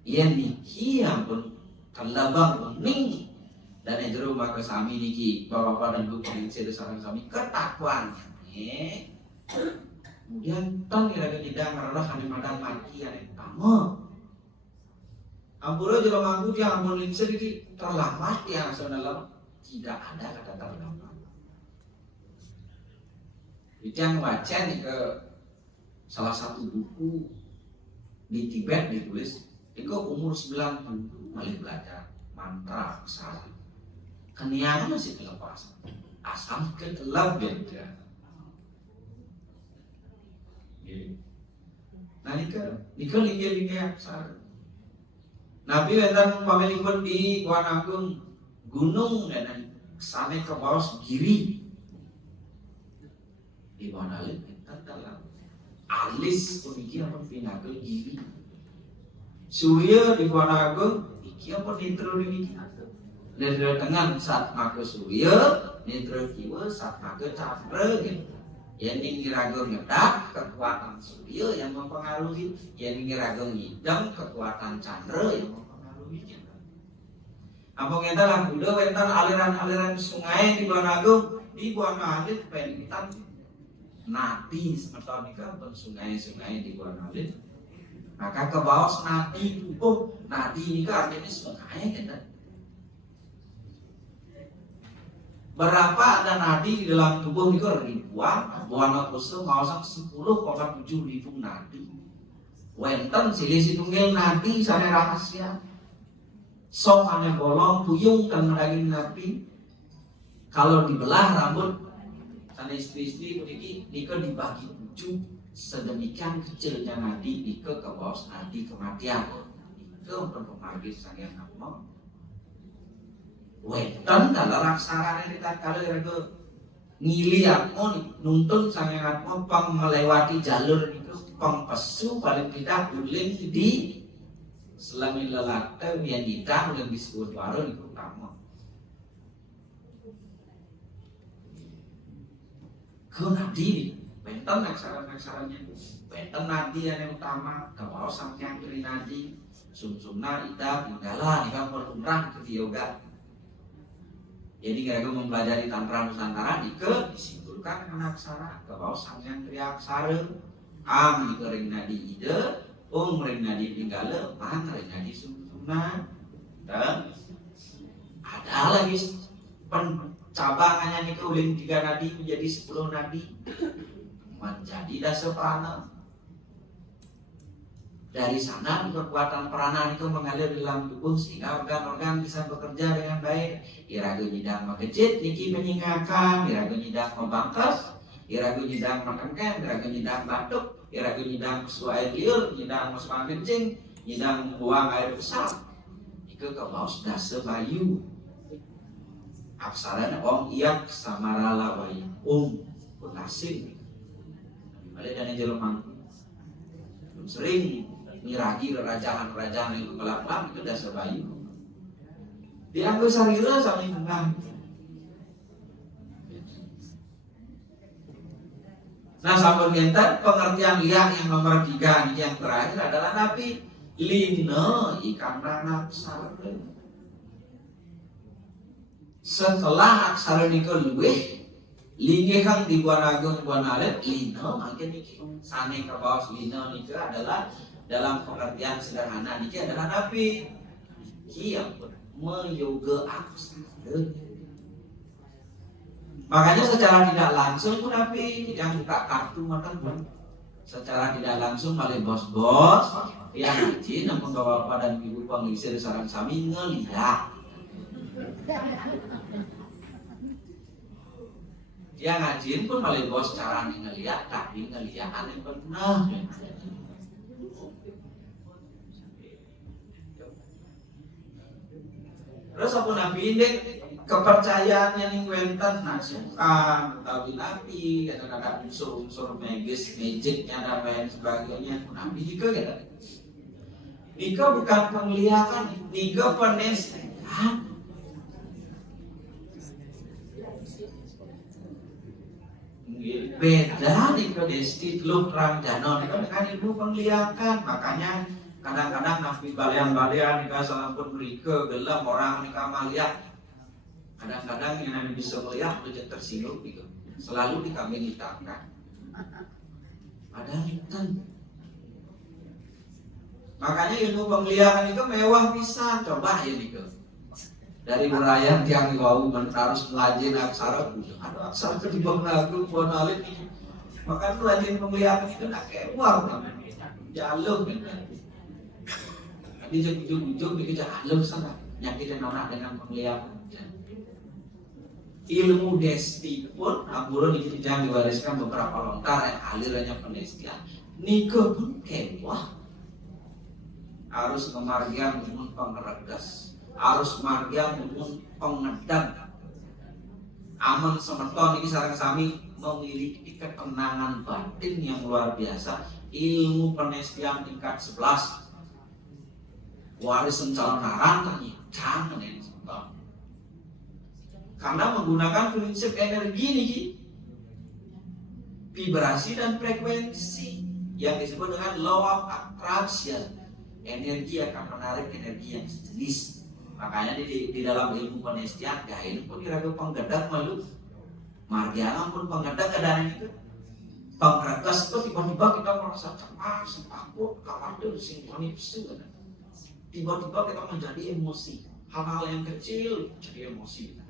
Yang niki ampun kalabang kuning dan yang maka sami niki bapak dan buku yang saya sarang sami ketakwaan. Kemudian tan kira-kira tidak karena kami madang mati yang pertama. Ampura jero mangku dia ampun lincir iki terlambat ya saudara, tidak ada kata terlambat. Itu yang baca ke salah satu buku di Tibet ditulis, itu umur 90 mulai belajar mantra aksara. Keniangan masih dilepas, asal kelab beda. Nah nika linggih aksara. Nabi wenten pamelipun di Guanagung gunung dan sampai ke bawah giri di Bonalit wenten dalam alis puniki apa pinagel giri. Surya di Guanagung iki apa nitro niki. Nitro tengah saat make surya, nitro kiwa saat make candra gitu. Yang ningiragung ngedak kekuatan surya yang mempengaruhi, yang ningiragung ngidam kekuatan candra yang mempengaruhi. Ampun ngeten lah kuda wenten aliran-aliran sungai di Bonagung di Bonalit pentan nadi semeton nika pun sungai-sungai di Bonalit. Maka ke bawah nadi tubuh nadi nika artinya sungai kan. Berapa ada nadi di dalam tubuh nika ribuan, buana kusum maosang 10,7 ribu nadi. Wenten silih situngil nadi sane rahasia. Sok ane bolong puyung kan daging nabi. Kalau dibelah rambut sane istri-istri puniki nika dibagi 7 sedemikian kecilnya nadi nika ke bawah nadi kematian. Nika berpengaruh sangat nama. Wetan dalam raksara ini tak kalau itu ngiliat nuntun sangat pang melewati jalur itu pang pesu paling tidak uling di selamin lelata yang tidak uling disebut baru itu utama. Kau nadi, wetan raksaranya, wetan nadi yang utama, kau sampai kiri nadi, sumsumna ida pinggala, ika berumrah ke yoga. Jadi kira-kira mempelajari tantra Nusantara disimpulkan dengan aksara ke bawah sangyan kriya aksara am ring nadi ide ring nadi pinggala mang ring nadi sumsumna dan ada lagi pencabangannya nih uling 3 nadi menjadi 10 nadi menjadi dasa prana. Dari sana kekuatan peranan itu mengalir di dalam tubuh sehingga organ-organ bisa bekerja dengan baik. Irago nyidang mengecit, niki menyingkakan, irago nyidang membangkas, irago nyidang menengken, irago nyidang batuk, irago nyidang kesu air liur, nyidang masuk kencing, nyidang buang air besar. Itu ke bawah dasa bayu. Aksaranya om iyak samarala wayu berhasil. Balik dari Jerman sering miragi kerajaan-kerajaan yang gelap-gelap itu dasar bayu. Diambil sarira sampai tengah. Nah sampun ngenten pengertian liang yang nomor 3 ini yang terakhir adalah Nabi lina ikan aksara. Setelah aksara niku luwih linggih kang di Bonagung Bonalit lina makin iki sane ke bawah lina niku adalah dalam pengertian sederhana ini adalah Nabi yang meyoga aksara. Makanya secara tidak langsung pun Nabi yang buka kartu makan secara tidak langsung oleh bos-bos yang ngaji namun bapak dan ibu pengisir sarang sami ngeliat. Yang ngajin pun oleh bos cara ngeliat tapi ngeliat aneh pernah. Terus apa Nabi ini kepercayaannya nih wenten nasukan utawi Nabi kadang-kadang unsur-unsur magis magicnya dan lain sebagainya Nabi juga gitu. Nika bukan penglihakan, nika penestian. Beda nika desti teluk rangjana nika dengan ilmu penglihakan. Makanya kadang-kadang nabi balian-balian nika salampun mereka gelap orang nika melihat. Kadang-kadang yang nabi bisa melihat sudah tersinggung gitu. Selalu dikambing hitamkan. Padahal kan. Makanya ilmu penglihatan itu mewah bisa. Coba ya nih dari Burayan tiang wau harus melajin aksara. Aduh aksara itu dibang lagu buat alit nih. Maka melajin penglihatan itu nak kewang. Jalur gitu. Di ujung-ujung di jalur sana. Nyakitin anak dengan penglihatan. Ilmu desti pun ampun jangan diwariskan beberapa lontar yang alirannya pendestian. Nika pun kewah. Harus kemargian mun pengeregas, harus margian mun pengedam. Aman semeton iki sareng sami memiliki ketenangan batin yang luar biasa. Ilmu pendestian tingkat 11. Waris calon tanya jangan yang semeton. Karena menggunakan prinsip energi nih, vibrasi dan frekuensi yang disebut dengan law of attraction. Energi akan menarik energi yang sejenis. Makanya di dalam ilmu penestian gain pun diragu penggedak malu, margiana pun penggedak kadang itu. Pengregas itu tiba-tiba kita merasa cemas, takut, khawatir, sinkronis. Tiba-tiba kita menjadi emosi. Hal-hal yang kecil jadi emosi.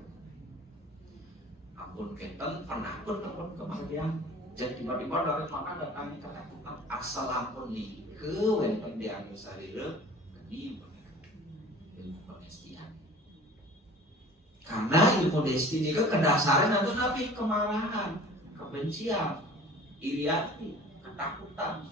Ampun kenten penakut dapat kebahagiaan. Jadi tiba-tiba dari mana datangnya ketakutan. Asal ampun nih ke wenten diambil sarira ini ilmu pendestian. Karena ilmu destiny ke kedasaran itu nabi kemarahan, kebencian, iri hati, ketakutan.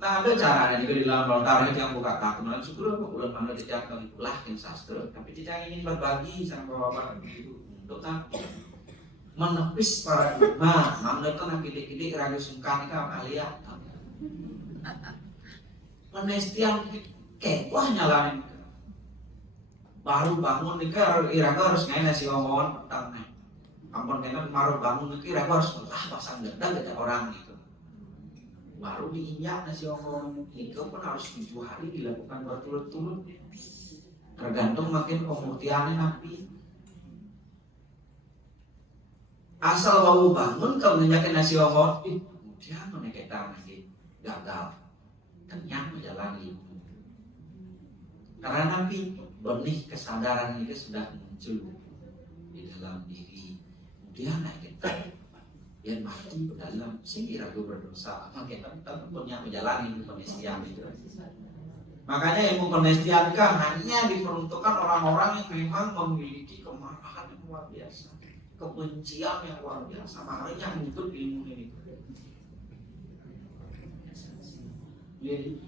Nah ada caranya juga di dalam lontar yang buka takutan syukur bulan mana tidak lah yang sastra, tapi tidak ingin berbagi sama bapak begitu untuk menepis para ulama, mana tuh nanti dik-dik ragu sungkan kan kalian. Penestian kewah nyalain. Baru bangun nih iraga harus ngain nasi omongan petang nih. Ampun kena baru bangun nih iraga harus pasang gendang ada orang gitu. Baru diinjak nasi omongan itu pun harus 7 hari dilakukan berturut-turut. Tergantung makin pemutihannya nabi. Asal mau bangun kalau nginjakin nasi omongan, kemudian meneketang lagi gagal. Kenyang menjalani. Karena nabi benih kesadaran itu sudah muncul di dalam diri. Kemudian kita yang mati dalam sini ragu berdosa. Maka kita punya menjalani penestian itu. Makanya ilmu penestian kan hanya diperuntukkan orang-orang yang memang memiliki kemarahan yang luar biasa, kebencian yang luar biasa. Makanya yang butuh ilmu ini. Jadi,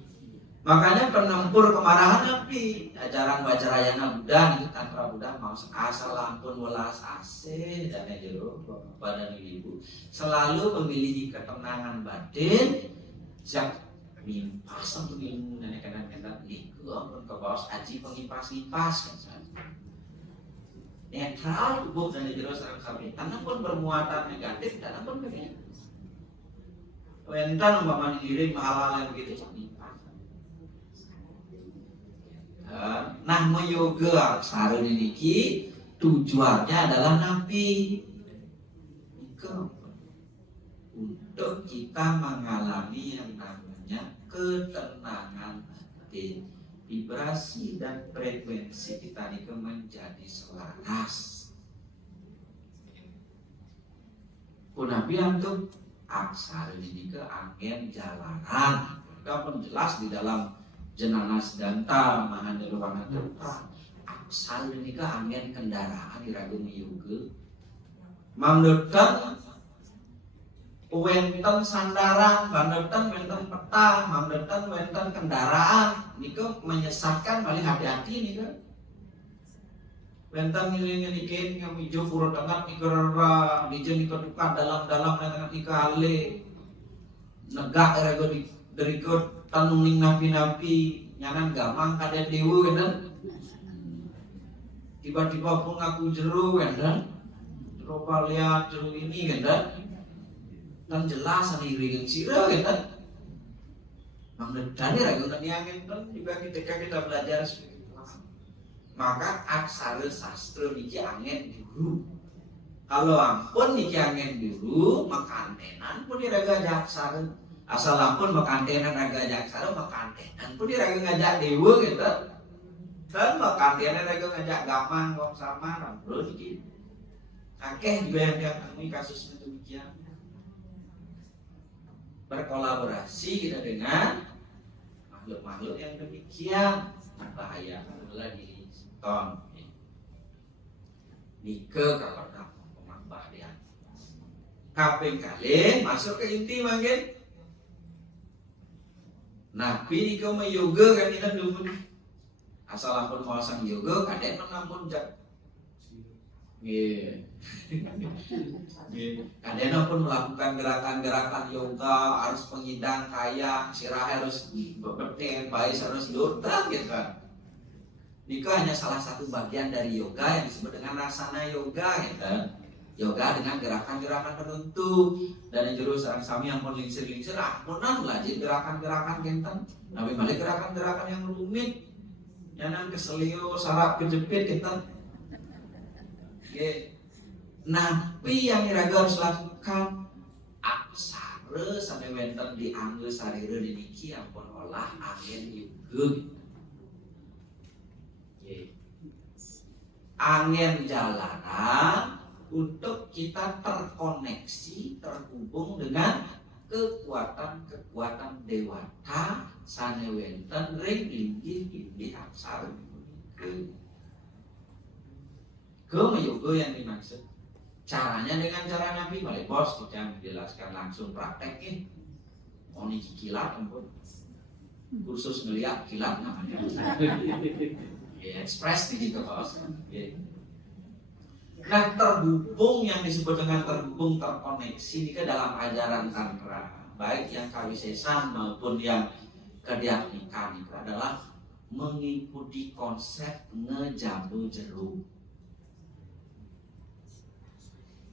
makanya penempur kemarahan Nabi ajaran Vajrayana Buddha nih tantra Buddha mau asal ampun welas asih dan jero badan ibu selalu memiliki ketenangan batin yang mimpas untuk ilmu dan kadang-kadang itu ampun ke bawah aji pengimpas-impas kan netral tubuh dan jero sareng-sareng tanah pun bermuatan negatif dan pun begini wentan umpamanya diri hal-hal yang begitu nah meyoga sarun ini tujuannya adalah nabi untuk kita mengalami yang namanya ketenangan batin, vibrasi dan frekuensi kita ini menjadi selaras. Nabi untuk aksara ini ke angin jalanan, kita pun jelas di dalam jenana sedanta mahanirwana terta aksara ini ke angin kendaraan diragu yoga mamdetan wenten sandaran mamdetan wenten peta mamdetan wenten kendaraan niku menyesatkan paling hati-hati nih kan wenten ngilingin yang hijau pura tengah nikera dijeng nikedukan dalam-dalam tengah nikale negak ragu dari ke tanuning napi-napi nyanan gamang kada dewa kan. Tiba-tiba pun aku jeru kan. Coba lihat jeru ini kan. Dan jelas sendiri yang sirah kan. Dari ragunan yang kan juga ketika kita belajar spiritual, maka aksara sastra niki angin dulu. Kalau ampun niki angin dulu, maka antenan pun diraga jaksara. Asal ampun maka antenan raga jaksara, maka antenan pun diraga ngajak dewa gitu. Dan maka antenan raga ngajak gamang wong sama ramlo niki. Akeh juga yang kami kasusnya demikian. Berkolaborasi kita dengan makhluk-makhluk yang demikian bahaya adalah di ton nike kalau tak pemambah dia kaping kali masuk ke inti mungkin nabi nike mau yoga kan kita dulu asal ampun mau sang yoga kadang menampun jak kadang pun melakukan gerakan-gerakan yoga harus pengidang kayak sirah harus bebetin, bais harus dota gitu kan. Itu hanya salah satu bagian dari yoga yang disebut dengan rasana yoga gitu. Yoga dengan gerakan-gerakan tertentu dan yang jurus sami yang pun lingsir-lingsir apunan lajin gerakan-gerakan genten. Tapi malah gerakan-gerakan yang rumit yang keselio, sarap kejepit genten. Nabi yang iraga harus lakukan aksara sampai wenten diambil sarira diniki ampun olah angin juga angin jalanan untuk kita terkoneksi terhubung dengan kekuatan dewata sane wenten ring linggih aksara ke yoga yang dimaksud. Caranya dengan cara Nabi balik bos kita menjelaskan langsung prakteknya. Oh ini kilat ampun. Kursus ngeliat kilat namanya. Ya, ekspres di situ bos. Nah terhubung yang disebut dengan terhubung terkoneksi ini ke dalam ajaran tantra baik yang kawisesan maupun yang kediaknikan itu adalah mengikuti konsep ngejabu jeruk.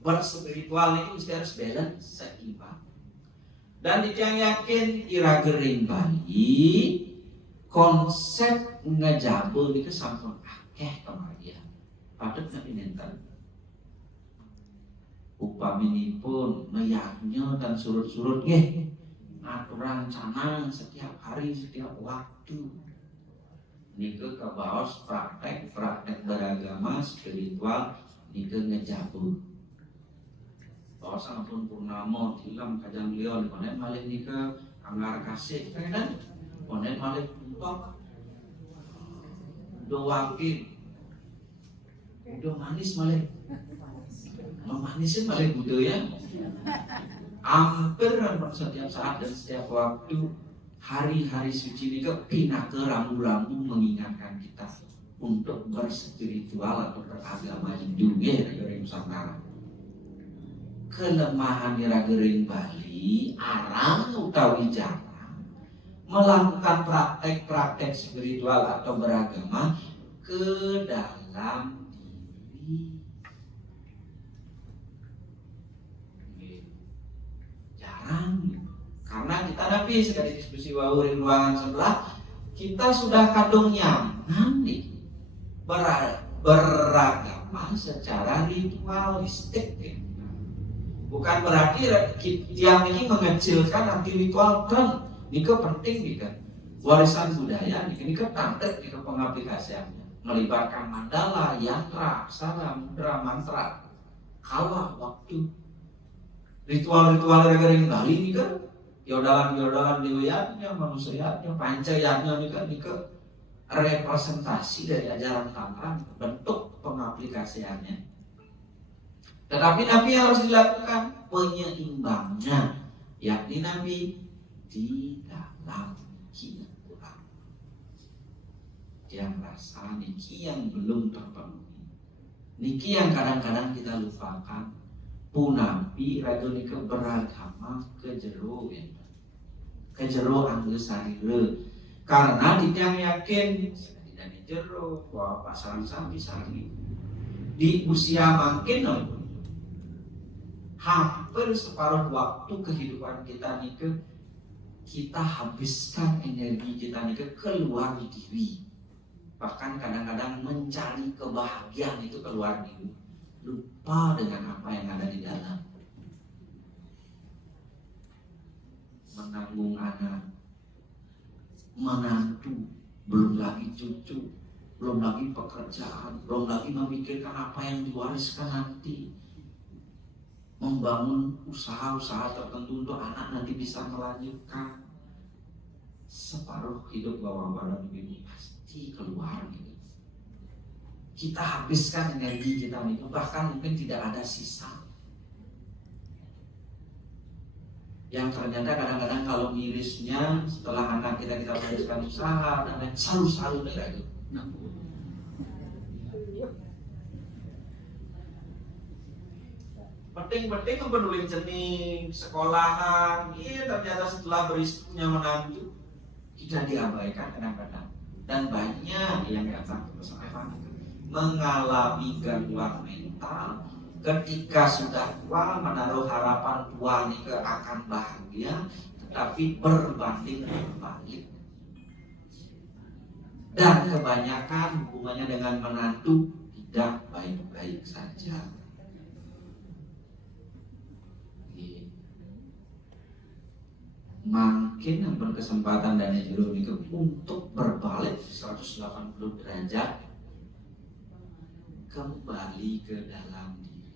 Berspiritual itu mesti harus balance seimbang. Dan yang yakin ira gering Bali konsep ngejabul itu sampun akeh kemarin. Patut nanti nenten. Upaminipun meyaknya dan surut-surut aturan canang setiap hari setiap waktu. Nike kebaos praktek beragama spiritual nike ngejabul. Bahwa sampun purnama tilam kajang beliau di konet malih nika anggar kasih kan konet malih untuk do wakil do manis malih memanisin malih budaya hampir setiap saat dan setiap waktu hari-hari suci nika pinake rambu-rambu mengingatkan kita untuk berspiritual atau beragama Hindu dari Nusantara. Kelemahan Iragering Bali arang utawi jarang melakukan praktek-praktek spiritual atau beragama ke dalam diri. Jarang karena kita Nabi sekali diskusi wau di ruangan sebelah kita sudah kadung nyaman nih beragama secara ritualistik bukan berarti yang ini mengecilkan ritual kan ini penting nih kan warisan budaya ini tantek ini pengaplikasiannya melibatkan mandala, yantra, aksara, mudra, mantra kawa waktu ritual-ritual negeri Bali ini kan yodalan dewayatnya manusianya pancayatnya ini kan representasi dari ajaran tantra bentuk pengaplikasiannya. Tetapi Nabi harus dilakukan penyeimbangnya, yakni Nabi di dalam Quran. Yang rasa niki yang belum terpenuhi, niki yang kadang-kadang kita lupakan. Punapi ragu nika beragama ke jero kejero angge sarire. Karena ditiang yakin tidak jero bahwa pasaran sami-sami di usia makin hampir separuh waktu kehidupan kita nih kita habiskan energi kita nih keluar diri. Bahkan kadang-kadang mencari kebahagiaan itu keluar diri, lupa dengan apa yang ada di dalam. Menanggung anak, menantu, belum lagi cucu, belum lagi pekerjaan, belum lagi memikirkan apa yang diwariskan nanti, membangun usaha-usaha tertentu untuk anak nanti bisa melanjutkan. Separuh hidup bapak-bapak ibu pasti keluar gitu. Kita habiskan energi kita itu, bahkan mungkin tidak ada sisa. Yang ternyata kadang-kadang kalau mirisnya setelah anak kita habiskan usaha dan lain selalu itu. Penting-penting peduli jening sekolahan, ternyata setelah punya menantu tidak diabaikan kadang-kadang. Dan banyak yang datang ke pesantren mengalami gangguan mental ketika sudah tua menaruh harapan tua nih akan bahagia, tetapi berbanding terbalik. Dan kebanyakan hubungannya dengan menantu tidak baik-baik saja. Makin yang berkesempatan dan jero itu untuk berbalik 180 derajat kembali ke dalam diri.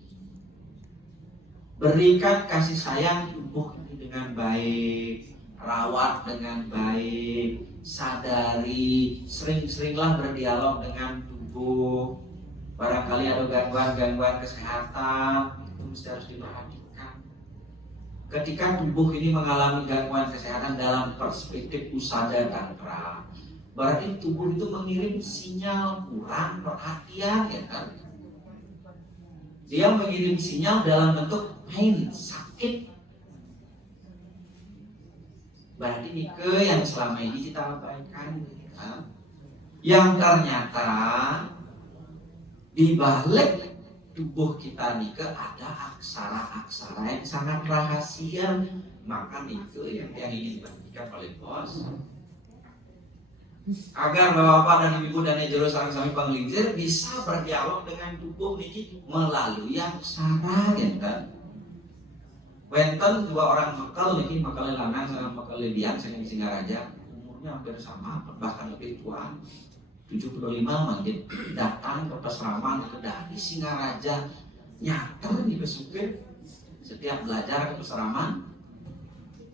Berikan kasih sayang tubuh ini dengan baik, rawat dengan baik, sadari, sering-seringlah berdialog dengan tubuh. Barangkali ada gangguan-gangguan kesehatan, itu mesti harus diperhatikan. Ketika tubuh ini mengalami gangguan kesehatan dalam perspektif usada tantra, berarti tubuh itu mengirim sinyal kurang perhatian, ya kan? Dia mengirim sinyal dalam bentuk pain, sakit. Berarti nike yang selama ini kita abaikan, ya? Yang ternyata di balik tubuh kita nike ada aksara-aksara yang sangat rahasia. Maka nike yang ingin diperhatikan oleh bos, agar bapak dan ibu dan jero sami-sami penglincir bisa berdialog dengan tubuh niki melalui aksara, ya kan? Wenten dua orang mekel niki, mekel lanang sama mekel lian saking Singaraja, umurnya hampir sama, bahkan lebih tua. 75 mungkin datang ke peseraman dari Singaraja, nyater di pesupir setiap belajar ke peseraman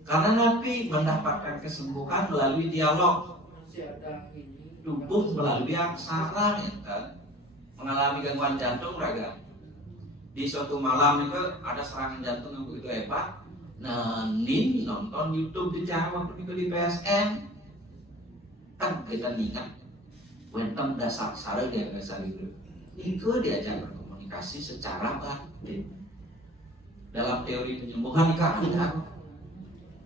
karena Nabi mendapatkan kesembuhan melalui dialog tubuh melalui aksara, ya kan? Mengalami gangguan jantung raga. Di suatu malam itu ada serangan jantung yang begitu hebat. Nin nonton YouTube di Jawa waktu itu di PSN, kan kita ingat Wentem dasar sare dia biasa gitu. Itu diajak berkomunikasi secara batin. Dalam teori penyembuhan ada.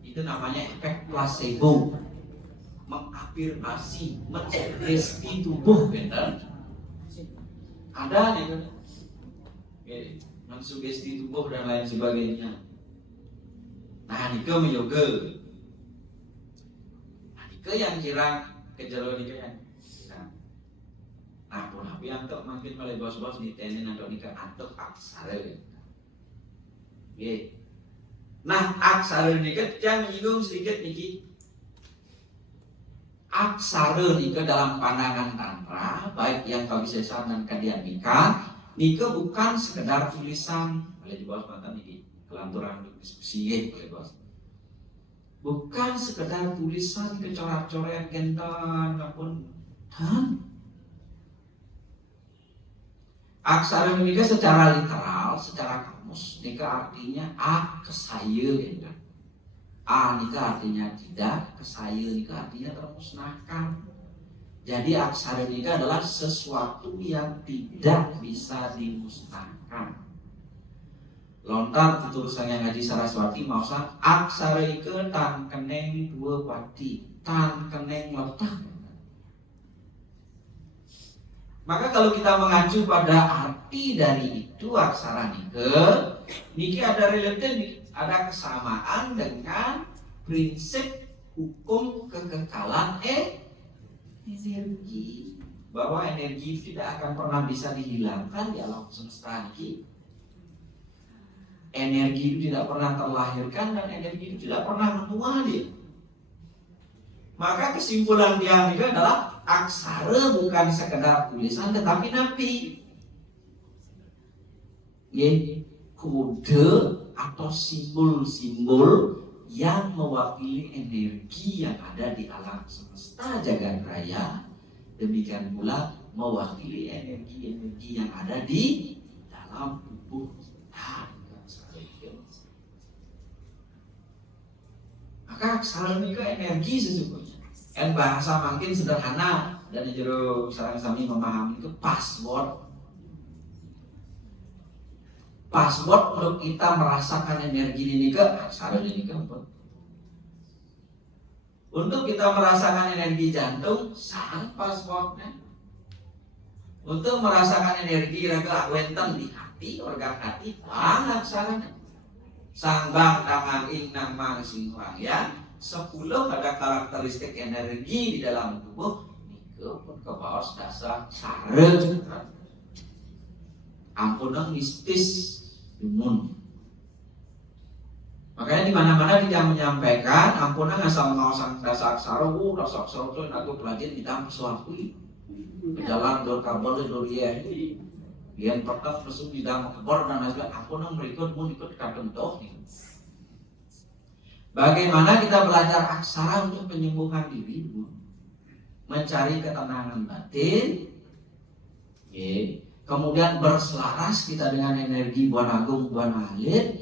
Itu namanya efek placebo. Mengafirmasi, mensugesti tubuh, benar. Ada nih, mensugesti tubuh dan lain sebagainya. Nah, nike yoga. Nah, nike yang kira kejelo nike yang nah, tapi antuk makin oleh bos-bos ditenin atau nikah antuk aksara. Oke. Nah, aksara nikah jangan menyinggung sedikit niki. Aksara nikah dalam pandangan tantra, baik yang kawisesan dan kadian nikah bukan sekedar tulisan. Oleh di bos mantan niki kelanturan diskusi oleh bos. Bukan sekedar tulisan kecorak-coret gentan apapun. Aksara nikah secara literal, secara kamus, nikah artinya a kesaya, ya kan? A nikah artinya tidak, kesaya nikah artinya termusnahkan. Jadi aksara nikah adalah sesuatu yang tidak bisa dimusnahkan. lontar tuturusan yang ngaji Saraswati mausa aksara ike tan keneng dua pati tan keneng letak. Maka kalau kita mengacu pada arti dari itu aksara niki ada relate, ada kesamaan dengan prinsip hukum kekekalan energi, bahwa energi itu tidak akan pernah bisa dihilangkan di alam semesta ini. Energi itu tidak pernah terlahirkan dan energi itu tidak pernah menua dia. Maka kesimpulan dia itu adalah aksara bukan sekedar tulisan tetapi napi. Kode atau simbol-simbol yang mewakili energi yang ada di alam semesta jagat raya. Demikian pula mewakili energi-energi yang ada di dalam tubuh kita. Maka aksara ini ke energi sesungguhnya. Yang bahasa makin sederhana dan jero sareng sami memahami itu password. Password untuk kita merasakan energi ini ke aksara ini ke apa? Untuk kita merasakan energi jantung, sang passwordnya. Untuk merasakan energi raga wenten di hati, organ hati, bang aksaranya. Sang bang tangan ing nang sing ya 10 ada karakteristik energi di dalam tubuh nike pun kebaos dasar sare ampunang mistis dumun. Makanya di mana-mana dia menyampaikan ampunang asal mau sang dasar saro dasar saro itu aku pelajari di dalam sesuatu berjalan dor kabel dor ya yang pertama langsung di dalam kebor dan lain sebagainya ampunang berikut pun ikut katentoh. Bagaimana kita belajar aksara untuk penyembuhan diri, mencari ketenangan batin, kemudian berselaras kita dengan energi Buana Agung, Buana Alit,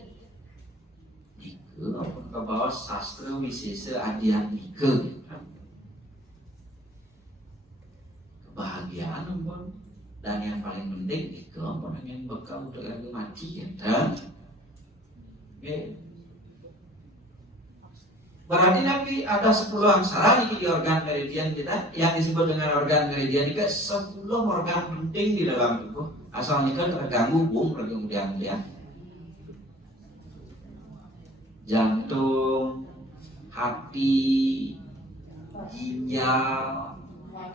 ke bawah sastra wisesa adhyatmika, kebahagiaan dan yang paling penting itu orang yang bakal udah mati dan berarti nanti ada 10 aksara di organ meridian kita yang disebut dengan organ meridian ini 10 organ penting di dalam tubuh. Asal ini kan terganggu kemudian jantung, hati, ginjal.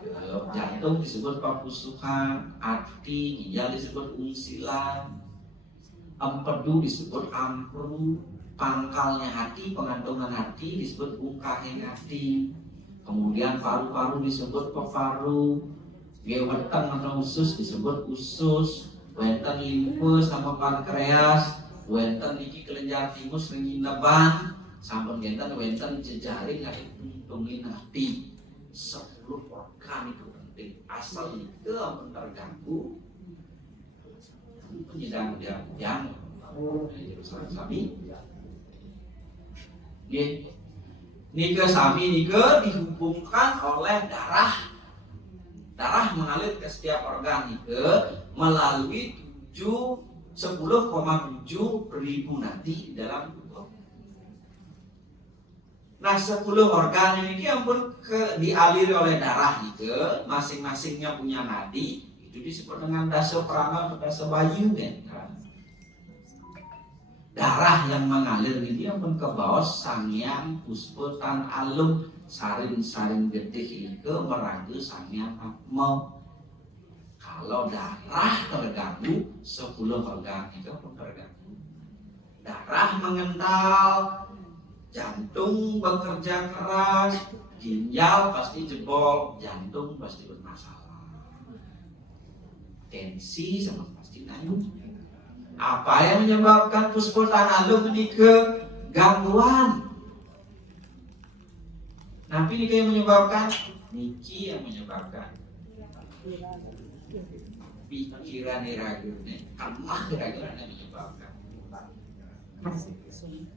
Kalau jantung disebut papusuhan, hati, ginjal disebut unsilan, empedu disebut ampru, pangkalnya hati, pengantungan hati disebut bungkahnya hati. Kemudian paru-paru disebut peparu, geweteng atau usus disebut usus, wenten limfe sama pankreas, wenten iki kelenjar timus rengineban, sampun wenten jejaring tungtungin hati. 10 organ itu penting. Asal itu terganggu penyedang yang sami. Nika sami nika dihubungkan oleh darah. Darah mengalir ke setiap organ nika melalui 10,7 ribu nadi dalam tubuh. Nah 10 organ ini ampun dialiri oleh darah nika, masing-masingnya punya nadi. Itu disebut dengan dasa prana atau dasa bayu kan. Darah yang mengalir ini ampun ke bawah sangyang puspa tan alum saring-saring getih itu meragu sangyang atma. Kalau darah terganggu 10 organ itu pun terganggu. Darah mengental, jantung bekerja keras, ginjal pasti jebol, jantung pasti bermasalah, tensi sama pasti naik. Apa yang menyebabkan pusputan alum ini kegangguan? Tapi ini yang menyebabkan, niki yang menyebabkan pikiran iragune, Allah iragune yang menyebabkan.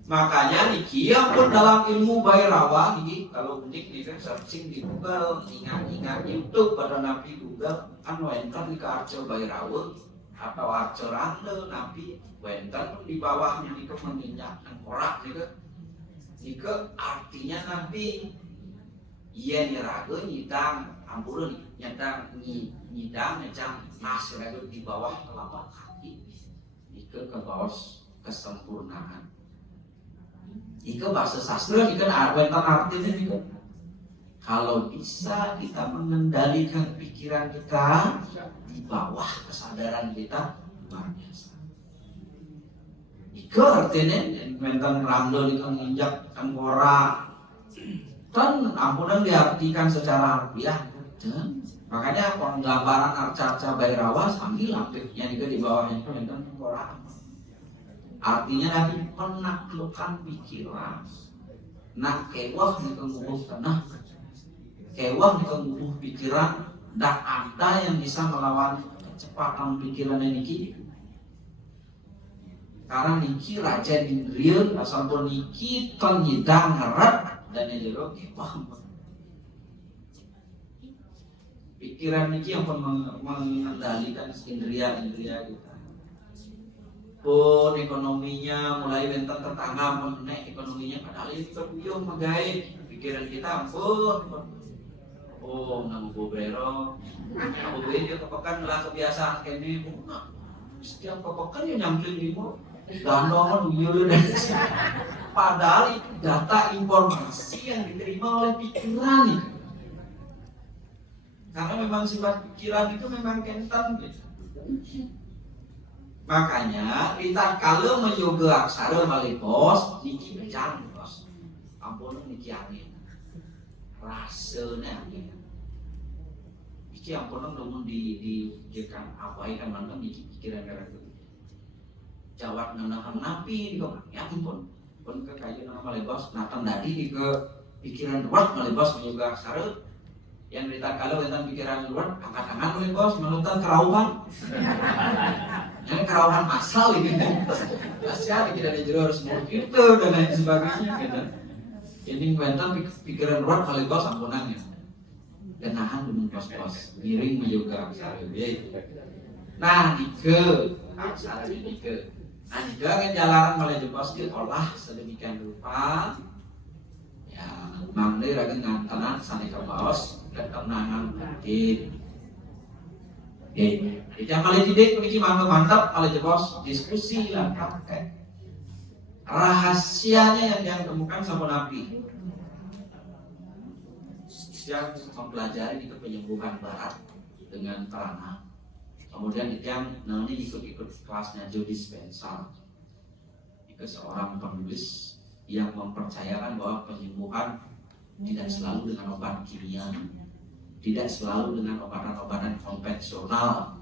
Makanya niki pun dalam ilmu Bhairawa niki kalau unik nih kan searching di Google, ingat YouTube pada nabi Google kan wenten di Arca Bhairawa atau acorande napi wenten di bawahnya nika menginjak tengkorak nika artinya napi yen raga nyidang ampun nyidang nyidang nas raga di bawah telapak kaki nika kebaos kesempurnaan ika bahasa sastra ika wenten artinya nika kalau bisa kita mengendalikan pikiran kita di bawah kesadaran kita luar biasa. Ika artinya wenten ramdo nika menginjak tengkorak kan ampunan diartikan secara harfiah dan makanya penggambaran arca-arca Bairawa sambil aktifnya juga di bawahnya itu wenten tengkorak artinya nanti penaklukan pikiran nak kewah nika ngubuh tenah kewah nika ngubuh pikiran dak ada yang bisa melawan kecepatan pikiran niki karena niki raja indriya asalpun niki penyidang ngerat dan yang juga kewah pikiran niki yang mengendalikan indriya kita pun ekonominya mulai bentar tetangga menek ekonominya padahal itu terpuyuh magae pikiran kita ampun oh namu bobrero namu bobrero dia kepekan lah kebiasaan kene bunga setiap kepekan ya nyamplin limo gandong duyul dan padahal itu data informasi yang diterima oleh pikiran itu karena memang sifat pikiran itu memang kentan gitu. Makanya kita kalau menyoga aksara malih bos niki bejang bos ampun niki angin rasanya angin iki ampun namun dipikirkan apa ikan mantan niki pikiran gara itu jawab nanahan napi di ya ampun pun ke kayu nama malih bos natan tadi ke pikiran luar malih bos menyoga aksara yang kita kalau tentang pikiran luar angkat tangan malih bos menuntut kerauhan yang kerawahan masal gitu kasihan kita ada jero harus mau gitu dan lain sebagainya gitu ini mental pikiran luar kali bos ampunannya dan nahan dengan pos-pos miring juga nah dike aksara dike nah juga kan jalanan malah jepos diolah sedemikian rupa ya mangde lagi ngantanan saneka bos ketenangan hati yang kali tidak memiliki mantap kali bos diskusi lah praktek rahasianya yang ditemukan sama Nabi yang mempelajari itu penyembuhan barat dengan prana kemudian yang nanti ikut kelasnya Joe Dispenza itu seorang penulis yang mempercayakan bahwa penyembuhan tidak selalu dengan obat kimia tidak selalu dengan obatan-obatan konvensional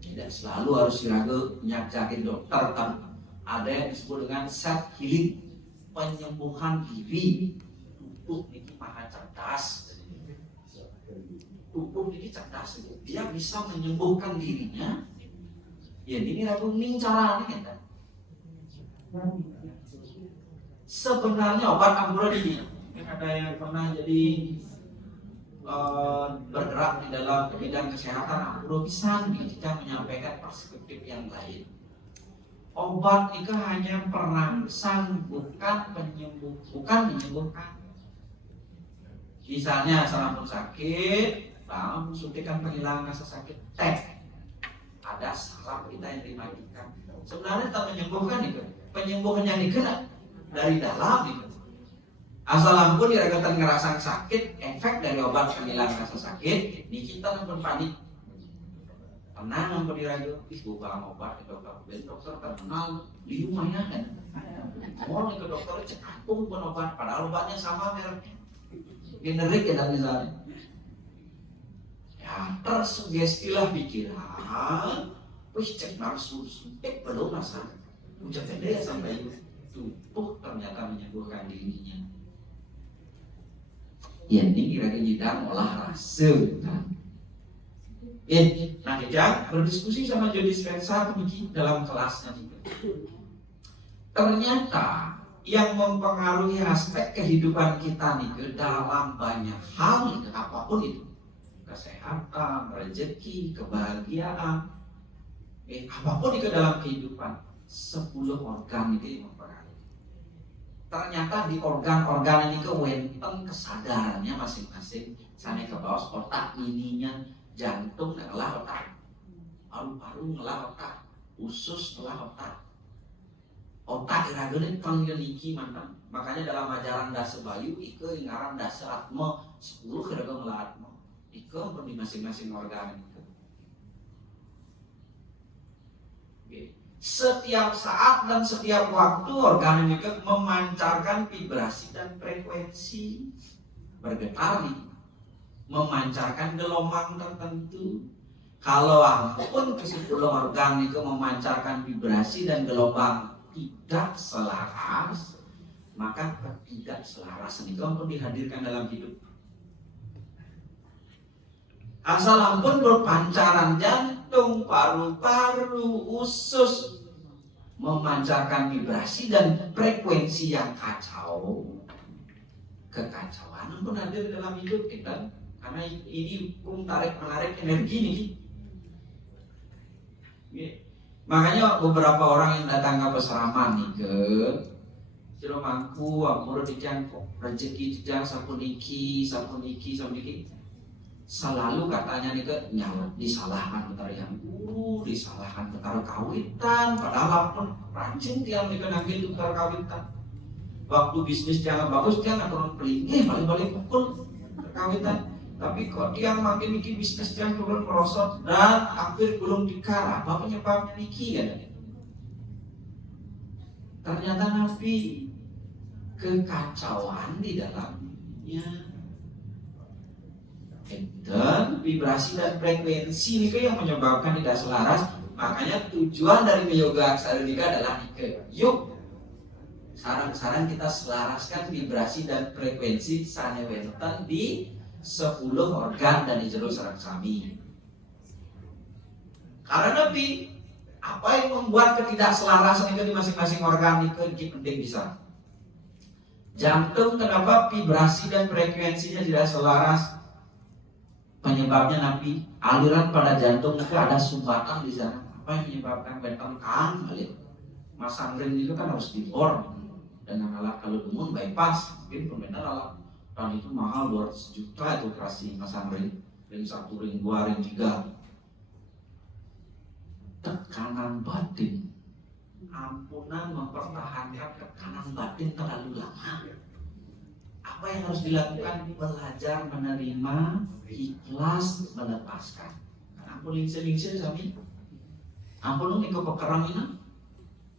tidak selalu harus diragu nyajakin dokter kan ada yang disebut dengan self healing penyembuhan diri tubuh ini maha cerdas tubuh ini cerdas dia bisa menyembuhkan dirinya ya ini ragu ning caranya kan sebenarnya obat ampuran ini ada yang pernah jadi bergerak di dalam bidang kesehatan aku bisa kita menyampaikan perspektif yang lain obat itu hanya perangsang bukan menyembuhkan misalnya salah sakit lalu suntikan penghilangan rasa sakit ada saraf kita yang dimatikan sebenarnya tak menyembuhkan itu penyembuhannya dikena dari dalam itu asal ampun diragatan ngerasa sakit efek dari obat penghilang rasa sakit di kita nampun panik tenang nampun diragu bukan obat ke dokter terkenal di rumahnya kan mau ke dokter cek pun obat padahal obatnya sama mereknya generik ya misalnya ya tersugestilah pikiran wih cek narsu suntik belum rasa udah gede sampai tubuh ternyata menyembuhkan dirinya ya ini kira-kira kita olah rasa nah kita berdiskusi sama Joe Dispenza dalam kelasnya juga ternyata yang mempengaruhi aspek kehidupan kita nih dalam banyak hal itu apapun itu kesehatan, rezeki, kebahagiaan Apapun itu dalam kehidupan 10 organ itu mempengaruhi. Ternyata di organ-organ ini wenten kesadarannya masing-masing. Sampai ke bawah otak ininya, jantung ngelah otak, paru-paru ngelah otak, usus ngelah otak. Otak iragene panggiliki mantan. Makanya dalam ajaran Dasa Bayu ike ngaran Dasa Atma 10 kira ngelah atma. Ike di masing-masing organ itu. Setiap saat dan setiap waktu organ ini memancarkan vibrasi dan frekuensi, bergetar nih, memancarkan gelombang tertentu. Kalau ampun ke-10 organ itu memancarkan vibrasi dan gelombang tidak selaras, maka ketidakselarasan itu ampun dihadirkan dalam hidup. Asal ampun berpancaran jantung, paru-paru, usus memancarkan vibrasi dan frekuensi yang kacau, kekacauan pun hadir dalam hidup kita. Karena ini hukum tarik menarik energi nih. Makanya beberapa orang yang datang ke peseraman nih ke Ciro mangku, amur dijang rezeki dijang sapuniki, selalu katanya nih ke nyawa disalahkan betara yang guru, disalahkan betara kawitan, padahal pun rajin tiang nih ke nangkin betara kawitan. Waktu bisnis jangan bagus dia nggak turun pelingin, balik-balik pukul kawitan. Tapi kok dia makin bikin bisnis yang turun merosot dan hampir belum dikara, apa penyebabnya niki kan? Ternyata Nabi kekacauan di dalamnya. Dan vibrasi dan frekuensi ini yang menyebabkan tidak selaras. Makanya tujuan dari Yoga Aksarudika adalah yuk sarang-sarang kita selaraskan vibrasi dan frekuensi sanewenten di 10 organ dan di jero sarang sami. Karena Nabi, apa yang membuat ketidakselarasan itu di masing-masing organ itu penting bisa. Jantung kenapa vibrasi dan frekuensinya tidak selaras? Penyebabnya Nabi, aliran pada jantung itu ada sumbatan di sana. Apa yang menyebabkan bentang kan? Masang ring itu kan harus dibor dengan alat kalau demun bypass, mungkin permainan alat. Dan itu mahal 200 juta itu operasi masang ring 1, ring 2, ring 3. Tekanan batin, ampunan mempertahankan tekanan batin terlalu lama. Apa yang harus dilakukan? Belajar menerima, ikhlas, melepaskan. Ampun lingsir-lingsir sami. Ampun niku pekeramina.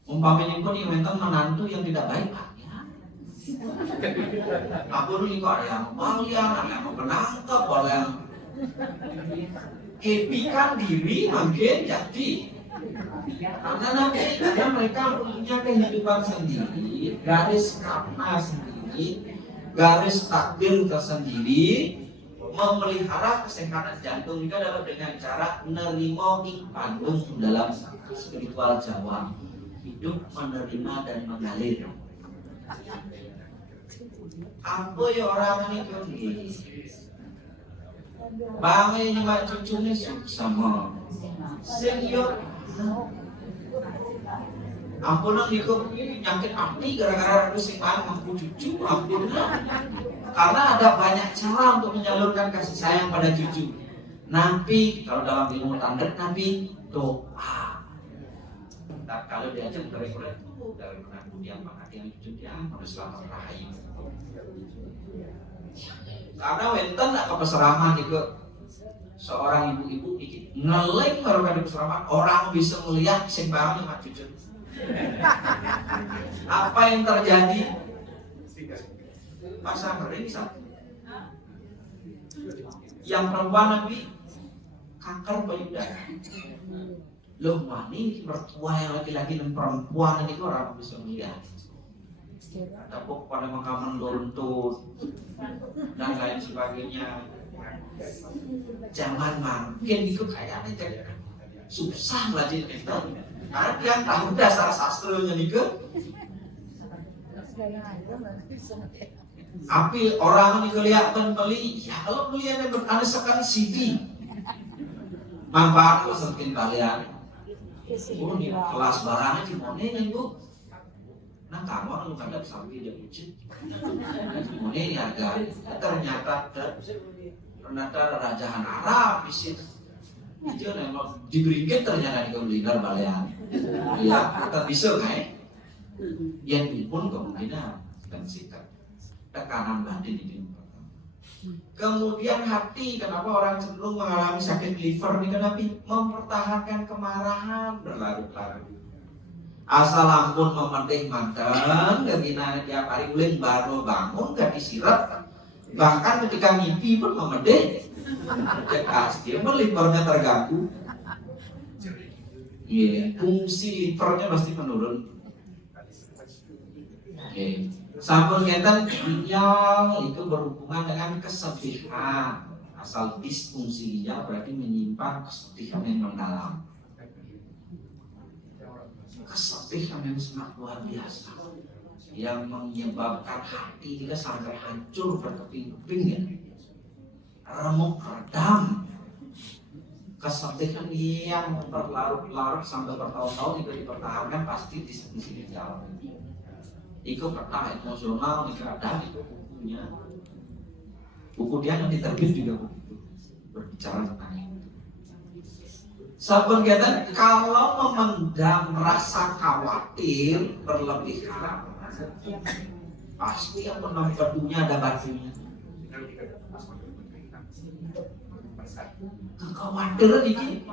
Umpamanya niku mental menantu yang tidak baik, ampun niku ada yang malian, ada yang menangkap, ada yang happy-kan diri mungkin jadi. Karena mereka punya kehidupan sendiri, garis karma sendiri, garis takdir tersendiri. Memelihara kesehatan jantung juga dapat dengan cara nerimo ikpandung dalam spiritual Jawa, hidup menerima dan mengalir. Apa ya orang ini bangun ini mak cucunya sama senior. Ampunan niku nyakit hati gara-gara aku simpan aku cucu, ampunan. Karena ada banyak cara untuk menyalurkan kasih sayang pada cucu. Nabi, kalau dalam ilmu tanda Nabi doa. Dan kalau diajak dari menantu dia maka yang cucu dia harus selamat rahim. Karena wenten nak kepeseraman itu seorang ibu-ibu dikit ngeleng baru kali peseraman orang bisa melihat sembarang sama cucu. Apa yang terjadi? Pasang ring satu. Yang perempuan Nabi kanker payudara. Loh wani mertua yang laki-laki dan perempuan ini orang bisa melihat. Tepuk pada makaman lontut dan lain sebagainya. Jangan makin itu kayaknya susah belajar itu. Karena dia tahu dasar sastranya nih. Api orang ini kelihatan beli, ya kalau beli yang beranasakan CD, manfaat semakin kalian. Oh, di kelas barangnya cimone yang bu. Nah kamu kalau kadang sapi dia ucit. Cimone ini harga. Ternyata rajahan Arab bisnis. Itu memang diberikan ternyata di kuliner balean. Ya, kita bisa kan? Yang pun kemungkinan dan sikap tekanan batin ini. Kemudian hati, kenapa orang cenderung mengalami sakit liver ini? Kenapa? Mempertahankan kemarahan berlarut-larut. Asal ampun mementing mantan, kebinaan tiap hari uling baru bangun gak disirat. Bahkan ketika mimpi pun memedih. Dia pun livernya terganggu. Fungsi livernya pasti menurun. Sampun ngeten ginjal itu berhubungan dengan kesedihan. Asal disfungsi ginjal berarti menyimpan kesedihan yang mendalam. Kesedihan yang sangat luar biasa yang menyebabkan hati kita sampai hancur berkeping-keping ya. Remuk redam. Kesedihan yang berlarut-larut sampai bertahun-tahun itu dipertahankan pasti disfungsi ginjal. Itu peta emosional, itu ada itu bukunya. Buku dia yang diterbit juga begitu, berbicara tentang itu. Saben kita kalau memendam rasa khawatir berlebihan, pasti yang penuhnya ada batunya. Kekhawatiran ini,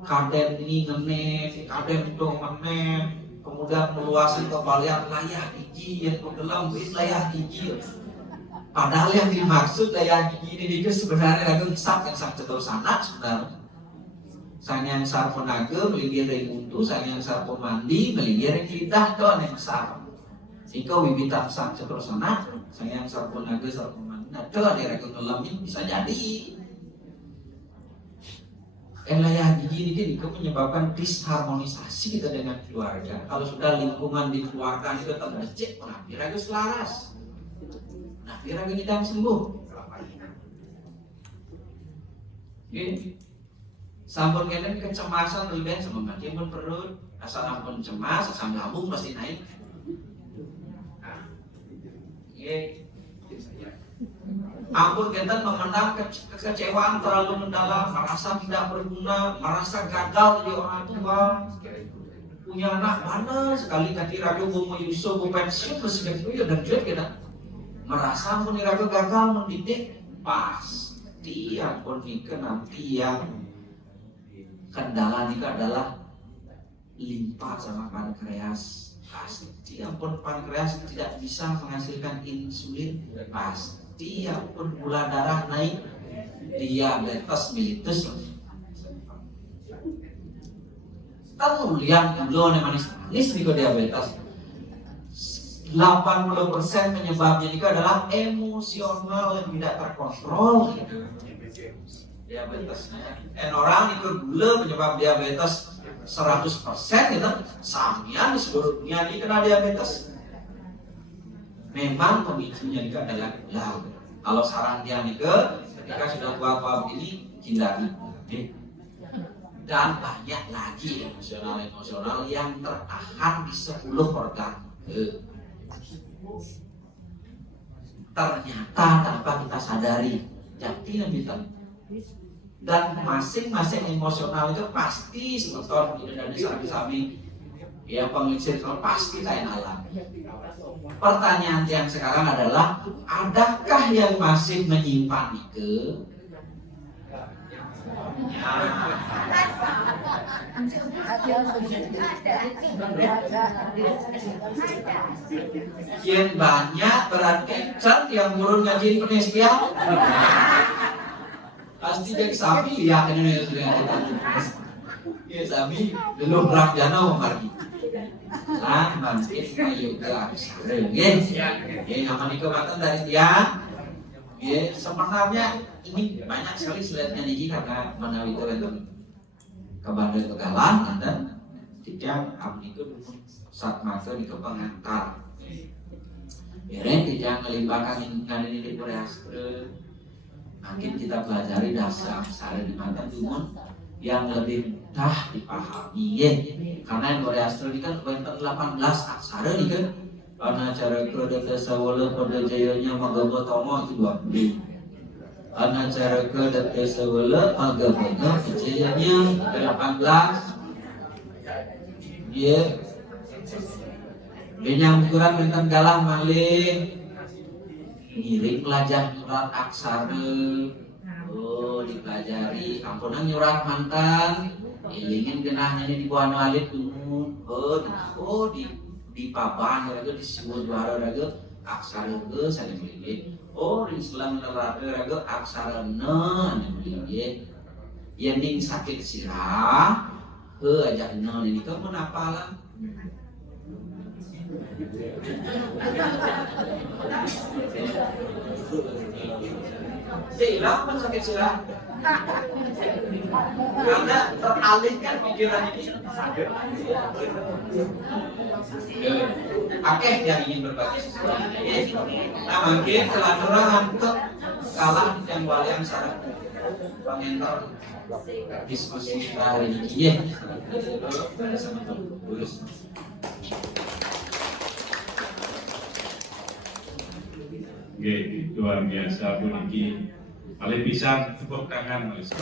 kadang ini ngenes, kadang itu ngenes. Kemudian meluasi kebalian layah gigi yang dalam layah gigi. Padahal yang dimaksud layah gigi ini sebenarnya lagu sak yang sak cetul sanat sebenarnya. Sang yang sar penaga melinggir yang untu, sang yang sar pemandi melinggir yang lidah doan yang besar. Jika wibitan sak cetul sanat, sang yang sar penaga sar pemandi, nah doan yang lagu dalam ini bisa jadi. Layah gigi ini menyebabkan disharmonisasi kita dengan keluarga. Kalau sudah lingkungan di keluarga itu tercek, ragu selaras, ragu kita sembuh. Sampun kalian kecemasan berlebihan sama mati pun perut, asal ampun cemas, asam lambung pasti naik. Ampun kita memendam kekecewaan terlalu mendalam, merasa tidak berguna, merasa gagal jadi orang tua, punya anak mana sekali kaki ragu mau Yusuf mau pensiun masih itu ya dan jelek kita, merasa ampun ragu gagal mendidik, pasti ampun nikah nanti yang kendala nikah adalah limpa sama pankreas. Pasti ampun pankreas tidak bisa menghasilkan insulin, pasti ampun gula darah naik, diabetes mellitus. Tahu lihat gula yang manis di diabetes. 80% penyebabnya itu adalah emosional yang tidak terkontrol. Diabetesnya, orang itu gula penyebab diabetes 100% gitu, samian di seluruh dunia ini kena diabetes. Memang pemicunya itu adalah gula. Kalau saran dia nih ketika sudah tua-tua begini hindari. Dan banyak lagi emosional yang tertahan di 10 organ. Ternyata tanpa kita sadari, jadi lebih dan masing-masing emosional itu pasti sebetulnya dari sami-sami ya pengisir pasti lain alam. Pertanyaan yang sekarang adalah, adakah yang masih menyimpan itu? Kian banyak berarti cat yang burung ngajin penelitian. Pasti jadi sapi ya ini sudah ada. Ya sapi belum berjana memargi. Lan bangkit juga. Ya nama nikmatan dari dia. Ya sebenarnya ini banyak sekali slide-nya nih karena menawi itu kepada kegalan dan tidak abdi itu saat masa di pengantar. Beren tidak melibatkan ini di Korea. Makin kita pelajari dasar di mata dumun yang lebih mudah dipahami ya. Karena yang Korea Astro ini kan wonten 18 aksara nih kan. Karena cara kredete sawala pada jayanya magabotomo itu 20. Karena cara kredete sawala magabotomo jayanya 18. Ya. Yang kurang wonten galang malih. Ngiring pelajar nyurat aksara. Oh, dipelajari. Ampunan nyurat mantan. Ingin genahnya di buah alit dulu. Di papan raga disebut juara raga aksara ke sana milik. Oh, di Islam raga aksara na milik. Yang sakit sirah. Aja na ini kamu napalan. Hilang kan sakit sirah. Karena teralihkan pikiran ini. Akeh yang ingin berbagi sesuatu. Nah, makin kelanjuran untuk kalah yang walian sarang pengentor diskusi hari ini. Ya, sama terus. Oke, luar biasa puniki. Kali bisa tepuk tangan, Mas.